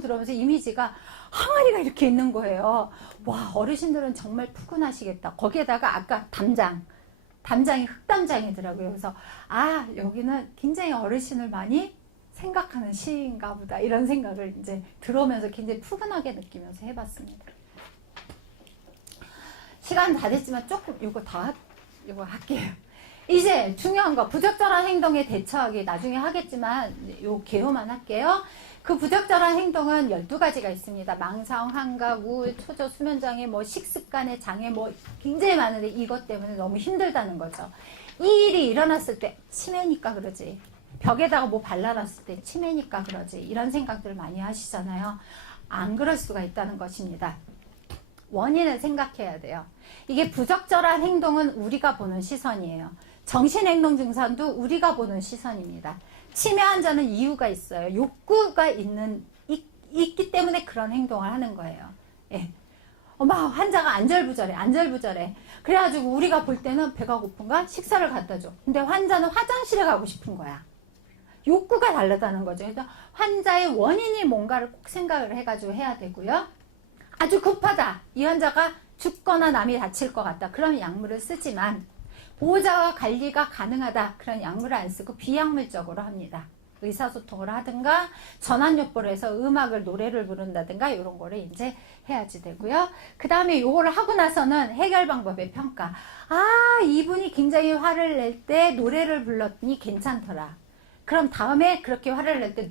들어오면서 이미지가 항아리가 이렇게 있는 거예요. 와, 어르신들은 정말 푸근하시겠다. 거기에다가 아까 담장이 흑담장이더라고요. 그래서 여기는 굉장히 어르신을 많이 생각하는 시인가 보다 이런 생각을 이제 들어오면서 굉장히 푸근하게 느끼면서 해봤습니다. 시간 다 됐지만 조금 이거 할게요. 이제 중요한 거 부적절한 행동에 대처하기 나중에 하겠지만 요 개요만 할게요. 그 부적절한 행동은 12가지가 있습니다. 망상, 환각, 우울, 초조, 수면장애, 식습관의 장애 굉장히 많은데 이것 때문에 너무 힘들다는 거죠. 이 일이 일어났을 때 치매니까 그러지. 벽에다가 뭐 발라놨을 때 치매니까 그러지. 이런 생각들을 많이 하시잖아요. 안 그럴 수가 있다는 것입니다. 원인을 생각해야 돼요. 이게 부적절한 행동은 우리가 보는 시선이에요. 정신행동 증상도 우리가 보는 시선입니다. 치매 환자는 이유가 있어요. 욕구가 있기 때문에 그런 행동을 하는 거예요. 예. 환자가 안절부절해. 그래가지고 우리가 볼 때는 배가 고픈가? 식사를 갖다 줘. 근데 환자는 화장실에 가고 싶은 거야. 욕구가 다르다는 거죠. 그래서 환자의 원인이 뭔가를 꼭 생각을 해가지고 해야 되고요. 아주 급하다. 이 환자가 죽거나 남이 다칠 것 같다. 그럼 약물을 쓰지만 보호자와 관리가 가능하다. 그런 약물을 안 쓰고 비약물적으로 합니다. 의사소통을 하든가 전환요법을 해서 노래를 부른다든가 이런 거를 이제 해야지 되고요. 그 다음에 요거를 하고 나서는 해결 방법의 평가. 이분이 굉장히 화를 낼 때 노래를 불렀더니 괜찮더라. 그럼 다음에 그렇게 화를 낼 때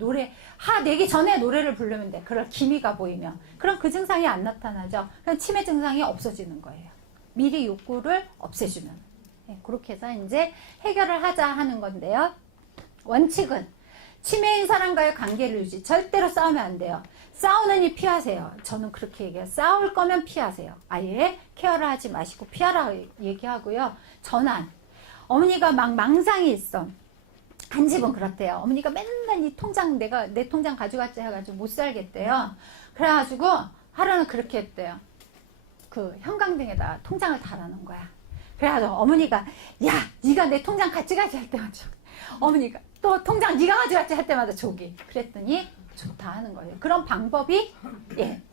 내기 전에 노래를 부르면 돼. 그럴 기미가 보이면. 그럼 그 증상이 안 나타나죠. 그럼 치매 증상이 없어지는 거예요. 미리 욕구를 없애주면. 네, 그렇게 해서 이제 해결을 하자 하는 건데요. 원칙은 치매인 사람과의 관계를 유지. 절대로 싸우면 안 돼요. 싸우는 일 피하세요. 저는 그렇게 얘기해요. 싸울 거면 피하세요. 아예 케어를 하지 마시고 피하라 얘기하고요. 전환. 어머니가 막 망상이 있어. 한 집은 그렇대요. 어머니가 맨날 내 통장 가져갔지 해가지고 못 살겠대요. 그래가지고 하루는 그렇게 했대요. 그 형광등에다 통장을 달아놓은 거야. 그래가지고 어머니가 네가 내 통장 같이 가지 할 때마다 어머니가 또 통장 네가 가져갔지 할 때마다 조기. 그랬더니 좋다 하는 거예요. 그런 방법이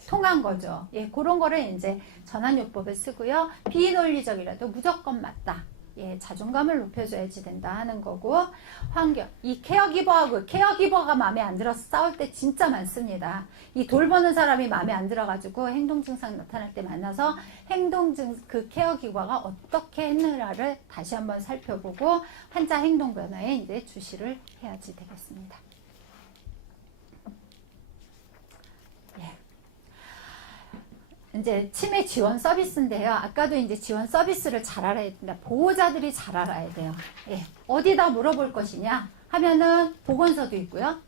통한 거죠. 그런 거를 이제 전환요법을 쓰고요. 비논리적이라도 무조건 맞다. 자존감을 높여줘야지 된다 하는 거고, 환경. 이 케어기버가 마음에 안 들어서 싸울 때 진짜 많습니다. 이 돌보는 사람이 마음에 안 들어가지고 행동증상 나타날 때 만나서 그 케어기버가 어떻게 했느냐를 다시 한번 살펴보고 환자 행동 변화에 이제 주시를 해야지 되겠습니다. 이제 치매 지원 서비스인데요. 아까도 이제 지원 서비스를 잘 알아야 된다. 보호자들이 잘 알아야 돼요. 예. 어디다 물어볼 것이냐 하면은 보건소도 있고요.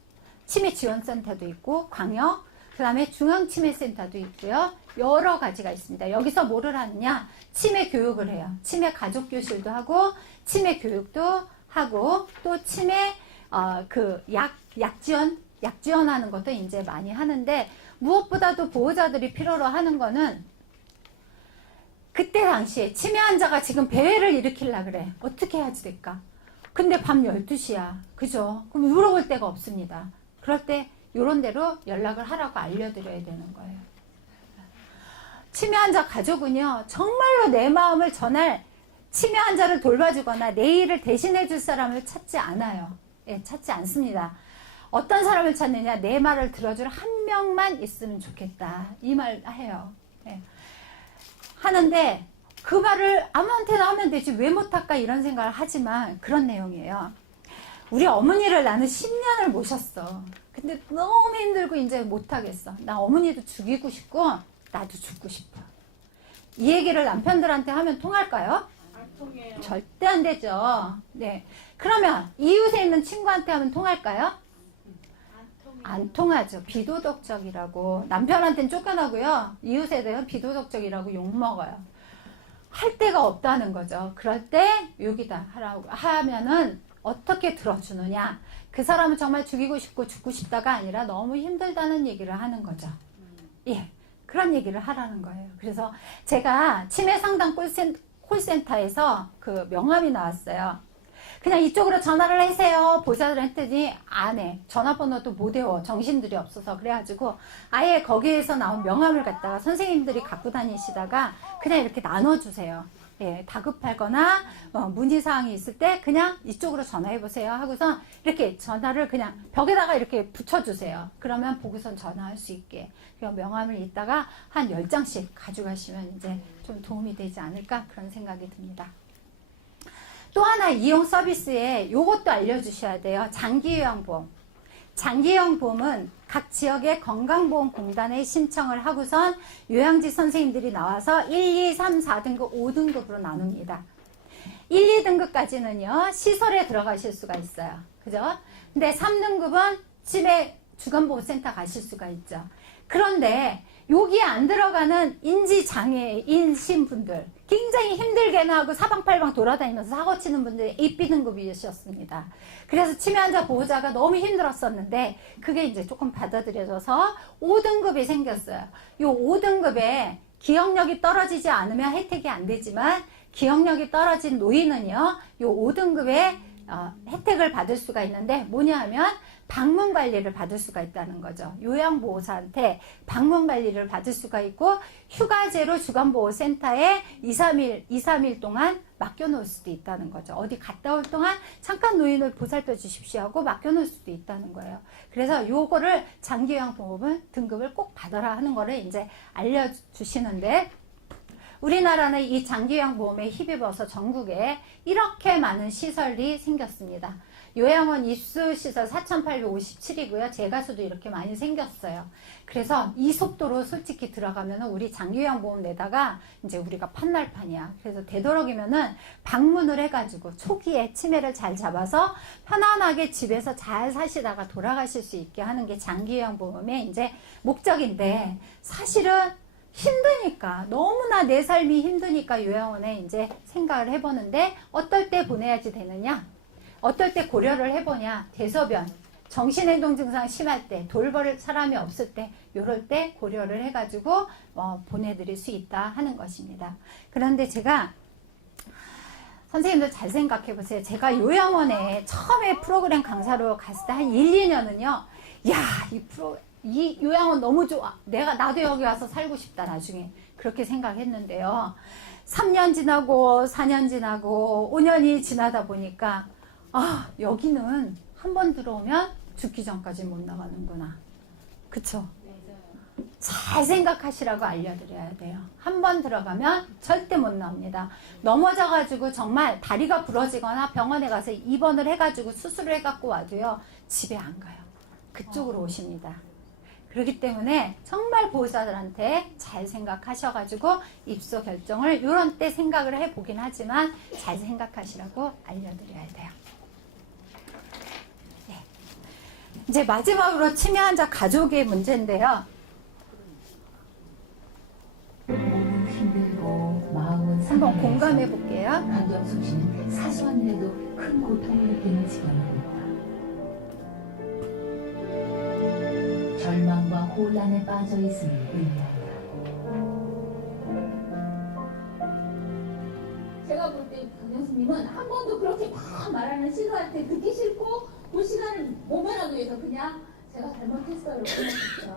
치매 지원센터도 있고 광역, 그 다음에 중앙치매센터도 있고요. 여러 가지가 있습니다. 여기서 뭐를 하느냐? 치매 교육을 해요. 치매 가족교실도 하고 치매 교육도 하고 또 치매 약 지원하는 것도 이제 많이 하는데, 무엇보다도 보호자들이 필요로 하는 거는 그때 당시에 치매 환자가 지금 배회를 일으키려고 그래. 어떻게 해야지 될까? 근데 밤 12시야. 그죠? 그럼 물어볼 데가 없습니다. 그럴 때 요런 데로 연락을 하라고 알려드려야 되는 거예요. 치매 환자 가족은요, 정말로 내 마음을 전할 치매 환자를 돌봐주거나 내 일을 대신해 줄 사람을 찾지 않아요. 예, 찾지 않습니다. 어떤 사람을 찾느냐? 내 말을 들어줄 한 명만 있으면 좋겠다. 이 말 해요. 예. 하는데 그 말을 아무한테나 하면 되지 왜 못할까 이런 생각을 하지만 그런 내용이에요. 우리 어머니를 나는 10년을 모셨어. 근데 너무 힘들고 이제 못하겠어. 나 어머니도 죽이고 싶고 나도 죽고 싶어. 이 얘기를 남편들한테 하면 통할까요? 안 통해요. 절대 안 되죠. 네. 그러면 이웃에 있는 친구한테 하면 통할까요? 안 통하죠. 비도덕적이라고. 남편한테는 쫓겨나고요. 이웃에 대한 비도덕적이라고 욕먹어요. 할 데가 없다는 거죠. 그럴 때 여기다 하라고 하면은 어떻게 들어주느냐. 그 사람은 정말 죽이고 싶고 죽고 싶다가 아니라 너무 힘들다는 얘기를 하는 거죠. 예. 그런 얘기를 하라는 거예요. 그래서 제가 치매 상담 콜센터에서 그 명함이 나왔어요. 그냥 이쪽으로 전화를 하세요. 보자를 했더니 안 해. 전화번호도 못 외워. 정신들이 없어서. 그래가지고 아예 거기에서 나온 명함을 갖다가 선생님들이 갖고 다니시다가 그냥 이렇게 나눠주세요. 예, 다급하거나 문의사항이 있을 때 그냥 이쪽으로 전화해보세요 하고서 이렇게 전화를 그냥 벽에다가 이렇게 붙여주세요. 그러면 보고선 전화할 수 있게. 명함을 이따가 한 10장씩 가져가시면 이제 좀 도움이 되지 않을까 그런 생각이 듭니다. 또 하나 이용 서비스에 요것도 알려주셔야 돼요. 장기요양보험. 장기요양보험은 각 지역의 건강보험공단에 신청을 하고선 요양지 선생님들이 나와서 1, 2, 3, 4등급, 5등급으로 나눕니다. 1, 2등급까지는요, 시설에 들어가실 수가 있어요. 그죠? 근데 3등급은 치매 주간보호센터 가실 수가 있죠. 그런데 여기에 안 들어가는 인지장애인신 분들, 굉장히 힘들게나 하고 사방팔방 돌아다니면서 사고 치는 분들이 AB등급이셨습니다. 그래서 치매 환자 보호자가 너무 힘들었었는데 그게 이제 조금 받아들여져서 5등급이 생겼어요. 이 5등급에 기억력이 떨어지지 않으면 혜택이 안 되지만 기억력이 떨어진 노인은요, 이 5등급에 혜택을 받을 수가 있는데 뭐냐 하면 방문 관리를 받을 수가 있다는 거죠. 요양보호사한테 방문 관리를 받을 수가 있고 휴가제로 주간보호센터에 2, 3일 동안 맡겨놓을 수도 있다는 거죠. 어디 갔다 올 동안 잠깐 노인을 보살펴 주십시오 하고 맡겨놓을 수도 있다는 거예요. 그래서 요거를 장기요양보험은 등급을 꼭 받아라 하는 거를 이제 알려주시는데 우리나라는 이 장기요양보험에 힘입어서 전국에 이렇게 많은 시설이 생겼습니다. 요양원 입수시설 4,857이고요. 재가수도 이렇게 많이 생겼어요. 그래서 이 속도로 솔직히 들어가면 우리 장기요양보험 내다가 이제 우리가 판날판이야. 그래서 되도록이면은 방문을 해가지고 초기에 치매를 잘 잡아서 편안하게 집에서 잘 사시다가 돌아가실 수 있게 하는 게 장기요양보험의 이제 목적인데 사실은 힘드니까 너무나 내 삶이 힘드니까 요양원에 이제 생각을 해보는데 어떨 때 보내야지 되느냐? 어떨 때 고려를 해보냐? 대소변, 정신행동 증상 심할 때, 돌볼 사람이 없을 때, 요럴 때 고려를 해가지고 보내드릴 수 있다 하는 것입니다. 그런데 제가 선생님들 잘 생각해 보세요. 제가 요양원에 처음에 프로그램 강사로 갔을 때 한 1, 2년은요. 야, 이 요양원 너무 좋아. 나도 여기 와서 살고 싶다 나중에. 그렇게 생각했는데요. 3년 지나고 4년 지나고 5년이 지나다 보니까 여기는 한 번 들어오면 죽기 전까지 못 나가는구나. 그쵸? 잘 생각하시라고 알려드려야 돼요. 한 번 들어가면 절대 못 나옵니다. 넘어져가지고 정말 다리가 부러지거나 병원에 가서 입원을 해가지고 수술을 해갖고 와도요. 집에 안 가요. 그쪽으로 오십니다. 그렇기 때문에 정말 보호자들한테 잘 생각하셔가지고 입소 결정을 이런 때 생각을 해보긴 하지만 잘 생각하시라고 알려드려야 돼요. 네. 이제 마지막으로 치매 환자 가족의 문제인데요. 몸은 힘들고 마음은 한번 공감해 볼게요. 강경숙 씨는 사소한 일에도 큰 고통을 느끼는 지경이고 있다. 절망과 혼란에 빠져 있음을 의미한다. 제가 볼 때 강영수님은 한 번도 그렇게 막 말하는 시도할 때 듣기 싫고 그 시간을 모면하기 위해서 그냥 제가 잘못했어요 이렇게 생각했죠.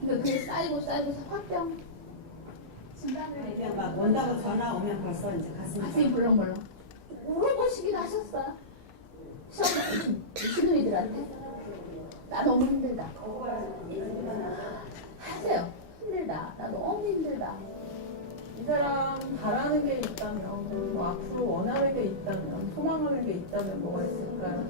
근데 그게 쌓이고 화병 진단을 그냥 막 온다고 전화 오면 벌써 이제 가슴이 벌렁벌렁 울어보시기도 하셨어요. 시누이들한테 나 너무 힘들다 하세요. 힘들다 나 너무 힘들다. 이 사람 바라는 게 있다면, 뭐 앞으로 원하는 게 있다면, 소망하는 게 있다면 뭐가 있을까요?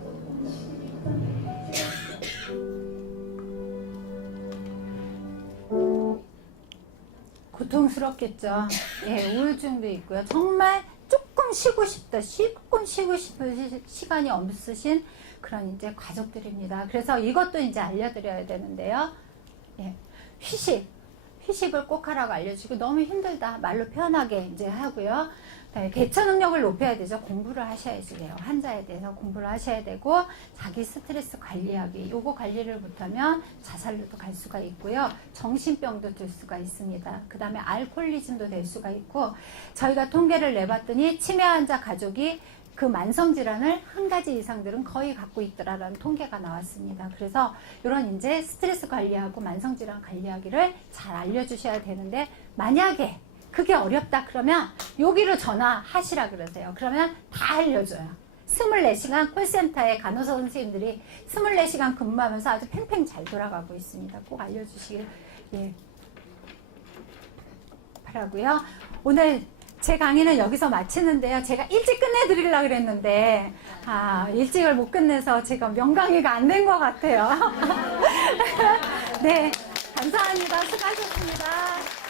고통스럽겠죠. 예, 우울증도 있고요. 정말 조금 쉬고 싶다, 조금 쉬고 싶은 시간이 없으신 그런 이제 가족들입니다. 그래서 이것도 이제 알려드려야 되는데요. 예, 휴식을 꼭 하라고 알려주고 너무 힘들다 말로 표현하게 이제 하고요. 대처 능력을 높여야 되죠. 공부를 하셔야지 돼요. 환자에 대해서 공부를 하셔야 되고 자기 스트레스 관리하기 요거 관리를 못하면 자살로도 갈 수가 있고요. 정신병도 들 수가 있습니다. 그 다음에 알코올리즘도 될 수가 있고 저희가 통계를 내봤더니 치매 환자 가족이 그 만성질환을 한 가지 이상들은 거의 갖고 있더라라는 통계가 나왔습니다. 그래서 이런 이제 스트레스 관리하고 만성질환 관리하기를 잘 알려주셔야 되는데 만약에 그게 어렵다 그러면 여기로 전화하시라 그러세요. 그러면 다 알려줘요. 24시간 콜센터에 간호사 선생님들이 24시간 근무하면서 아주 팽팽 잘 돌아가고 있습니다. 꼭 알려주시길 바라고요. 오늘 제 강의는 여기서 마치는데요. 제가 일찍 끝내드리려고 그랬는데 일찍을 못 끝내서 제가 명강의가 안 된 것 같아요. 네, 감사합니다. 수고하셨습니다.